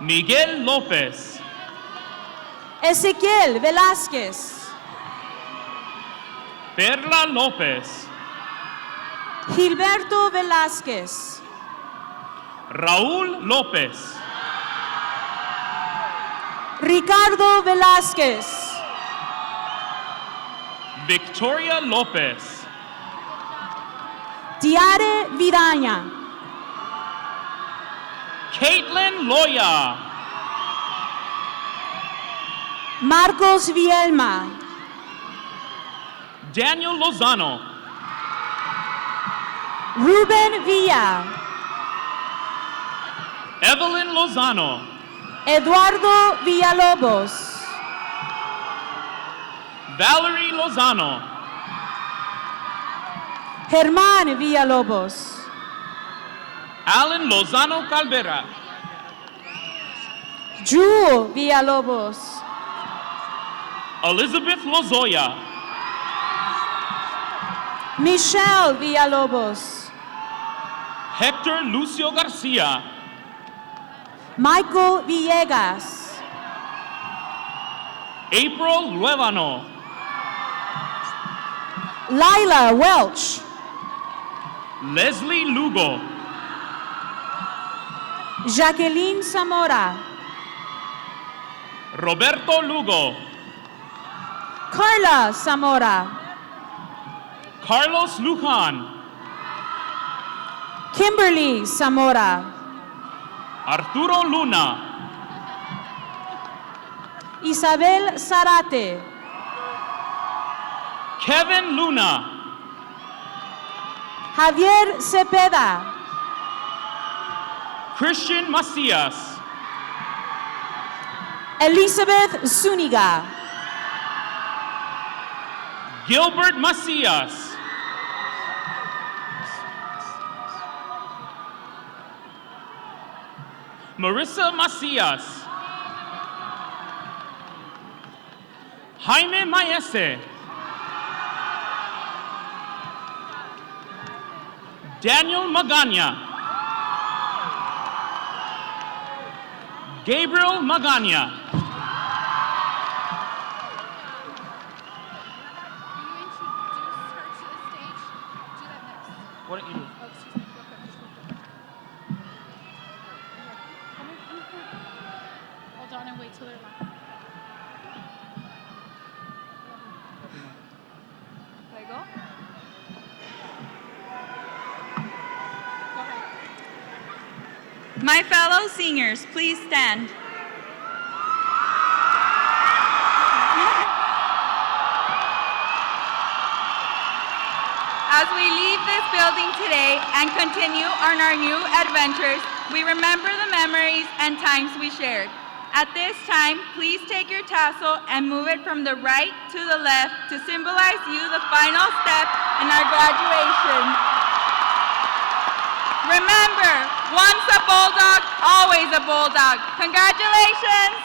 Miguel Lopez, Ezequiel Velázquez. Perla Lopez, Gilberto Velázquez. Raúl López, Ricardo Velázquez. Victoria López, Tiare Vidaña. Caitlin Loya, Marcos Vielma. Daniel Lozano, Ruben Villa. Evelyn Lozano, Eduardo Villalobos. Valerie Lozano, Germán Villalobos. Alan Lozano Calvera, Jewel Villalobos. Elizabeth Lozoya, Michelle Villalobos. Hector Lucio Garcia, Michael Villegas. April Luevano, Lila Welch. Leslie Lugo, Jacqueline Zamora. Roberto Lugo, Carla Zamora. Carlos Lujan, Kimberly Zamora. Arturo Luna, Isabel Zarate. Kevin Luna, Javier Cepeda. Christian Macias, Elizabeth Zuniga. Gilbert Macias, Marissa Macias, Jaime Maese, Daniel Magana, Gabriel Magana, what don't you do? Hold on and wait till they're live. There you go. My fellow seniors, please stand. As we leave this building today and continue on our new adventures, we remember the memories and times we shared. At this time, please take your tassel and move it from the right to the left to symbolize you the final step in our graduation. Remember, once a bulldog, always a bulldog. Congratulations!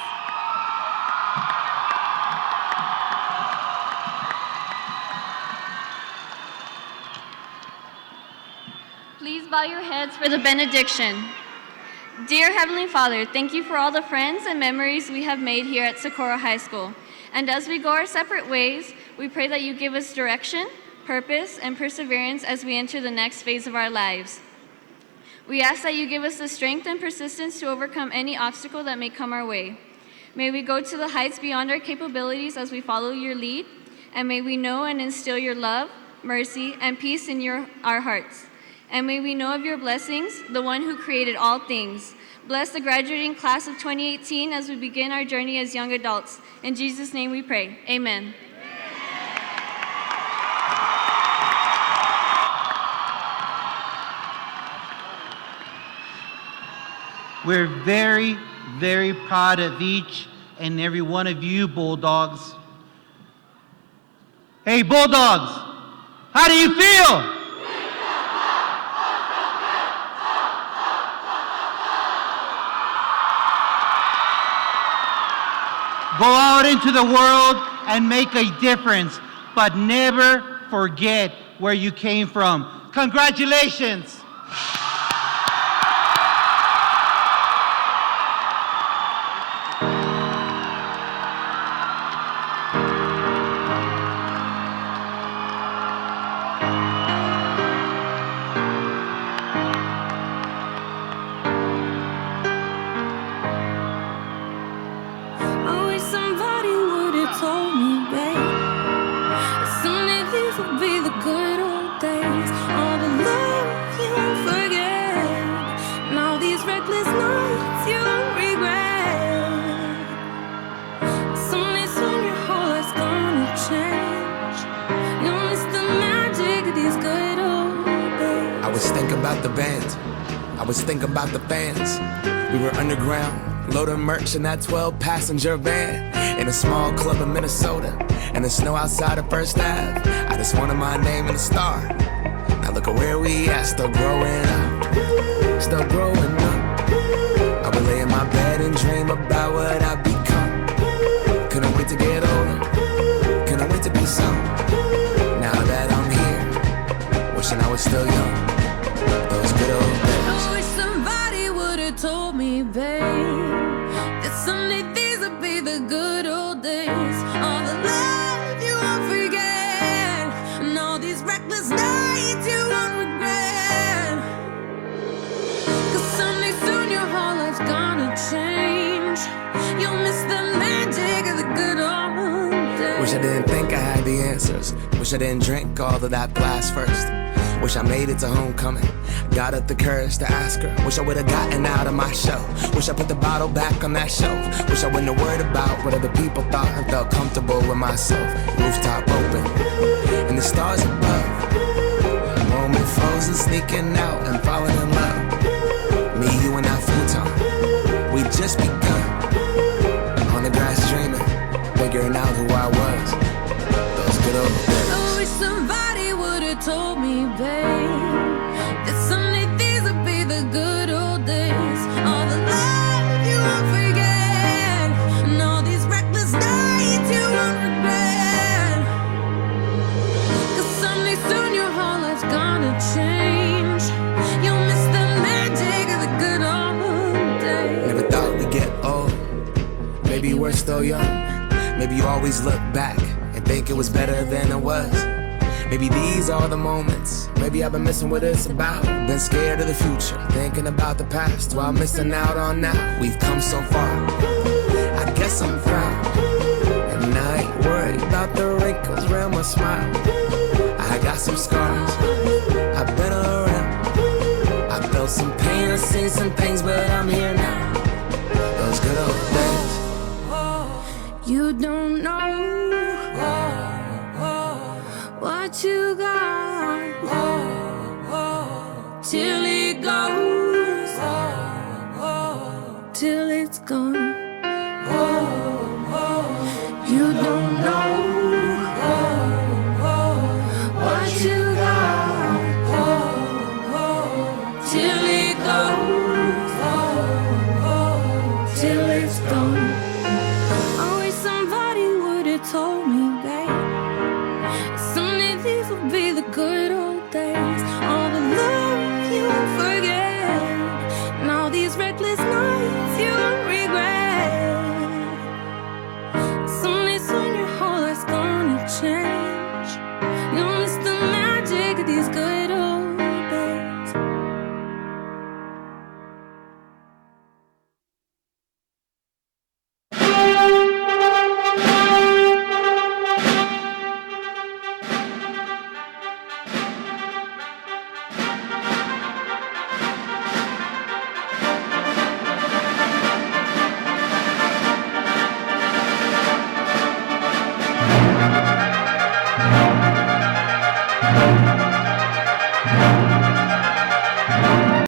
bow your heads for the benediction. Dear Heavenly Father, thank you for all the friends and memories we have made here at Socorro High School. And as we go our separate ways, we pray that you give us direction, purpose, and perseverance as we enter the next phase of our lives. We ask that you give us the strength and persistence to overcome any obstacle that may come our way. May we go to the heights beyond our capabilities as we follow your lead, and may we know and instill your love, mercy, and peace in our hearts. And may we know of your blessings, the one who created all things. Bless the graduating class of 2018 as we begin our journey as young adults. In Jesus' name we pray. Amen. We're very, very proud of each and every one of you, Bulldogs. Hey, Bulldogs, how do you feel? Go out into the world and make a difference, but never forget where you came from. Congratulations! I was thinking about the fans. We were underground, loading merch in that 12-passenger van in a small club in Minnesota, and the snow outside of First Ave. I just wanted my name in the star. Now look at where we at, still growing up, still growing up. I would lay in my bed and dream about what I'd become. Couldn't wait to get older, couldn't wait to be some. Now that I'm here, wishing I was still young. Those good old days. I wish somebody would have told me, babe, that someday these would be the good old days. All the love you won't forget, and all these reckless nights you won't regret. 'Cause someday soon your whole life's gonna change. You'll miss the magic of the good old days. Wish I didn't think I had the answers. Wish I didn't drink all of that glass first. Wish I made it to homecoming, got up the courage to ask her. Wish I would've gotten out of my shell. Wish I put the bottle back on that shelf. Wish I wouldn't have worried about what other people thought and felt comfortable with myself. Rooftop open, and the stars above. Moment frozen, sneaking out and falling in love. Me, you, and that futon, we just begun. On the grass dreaming, figuring out who I was. Those good old days. I wish somebody would have told me, babe, that someday these would be the good old days. All the love you won't forget, and all these reckless nights you won't regret. 'Cause someday soon your whole life's gonna change. You'll miss the magic of the good old days. Never thought we'd get old. Maybe we're still young. Maybe you always look back and think it was better than it was. Maybe these are the moments. Maybe I've been missing what it's about. Been scared of the future, thinking about the past while missing out on now. We've come so far, I guess I'm proud. And I ain't worried about the wrinkles around my smile. I got some scars, I've been around. I felt some pain, I've seen some things, but I'm here now. Those good old days. You don't know what you got till it goes, till it's gone. You don't know what you got till it goes, till it's gone. I wish somebody would have told me, babe, someday these will be the good old days. All the love you won't reckless, no.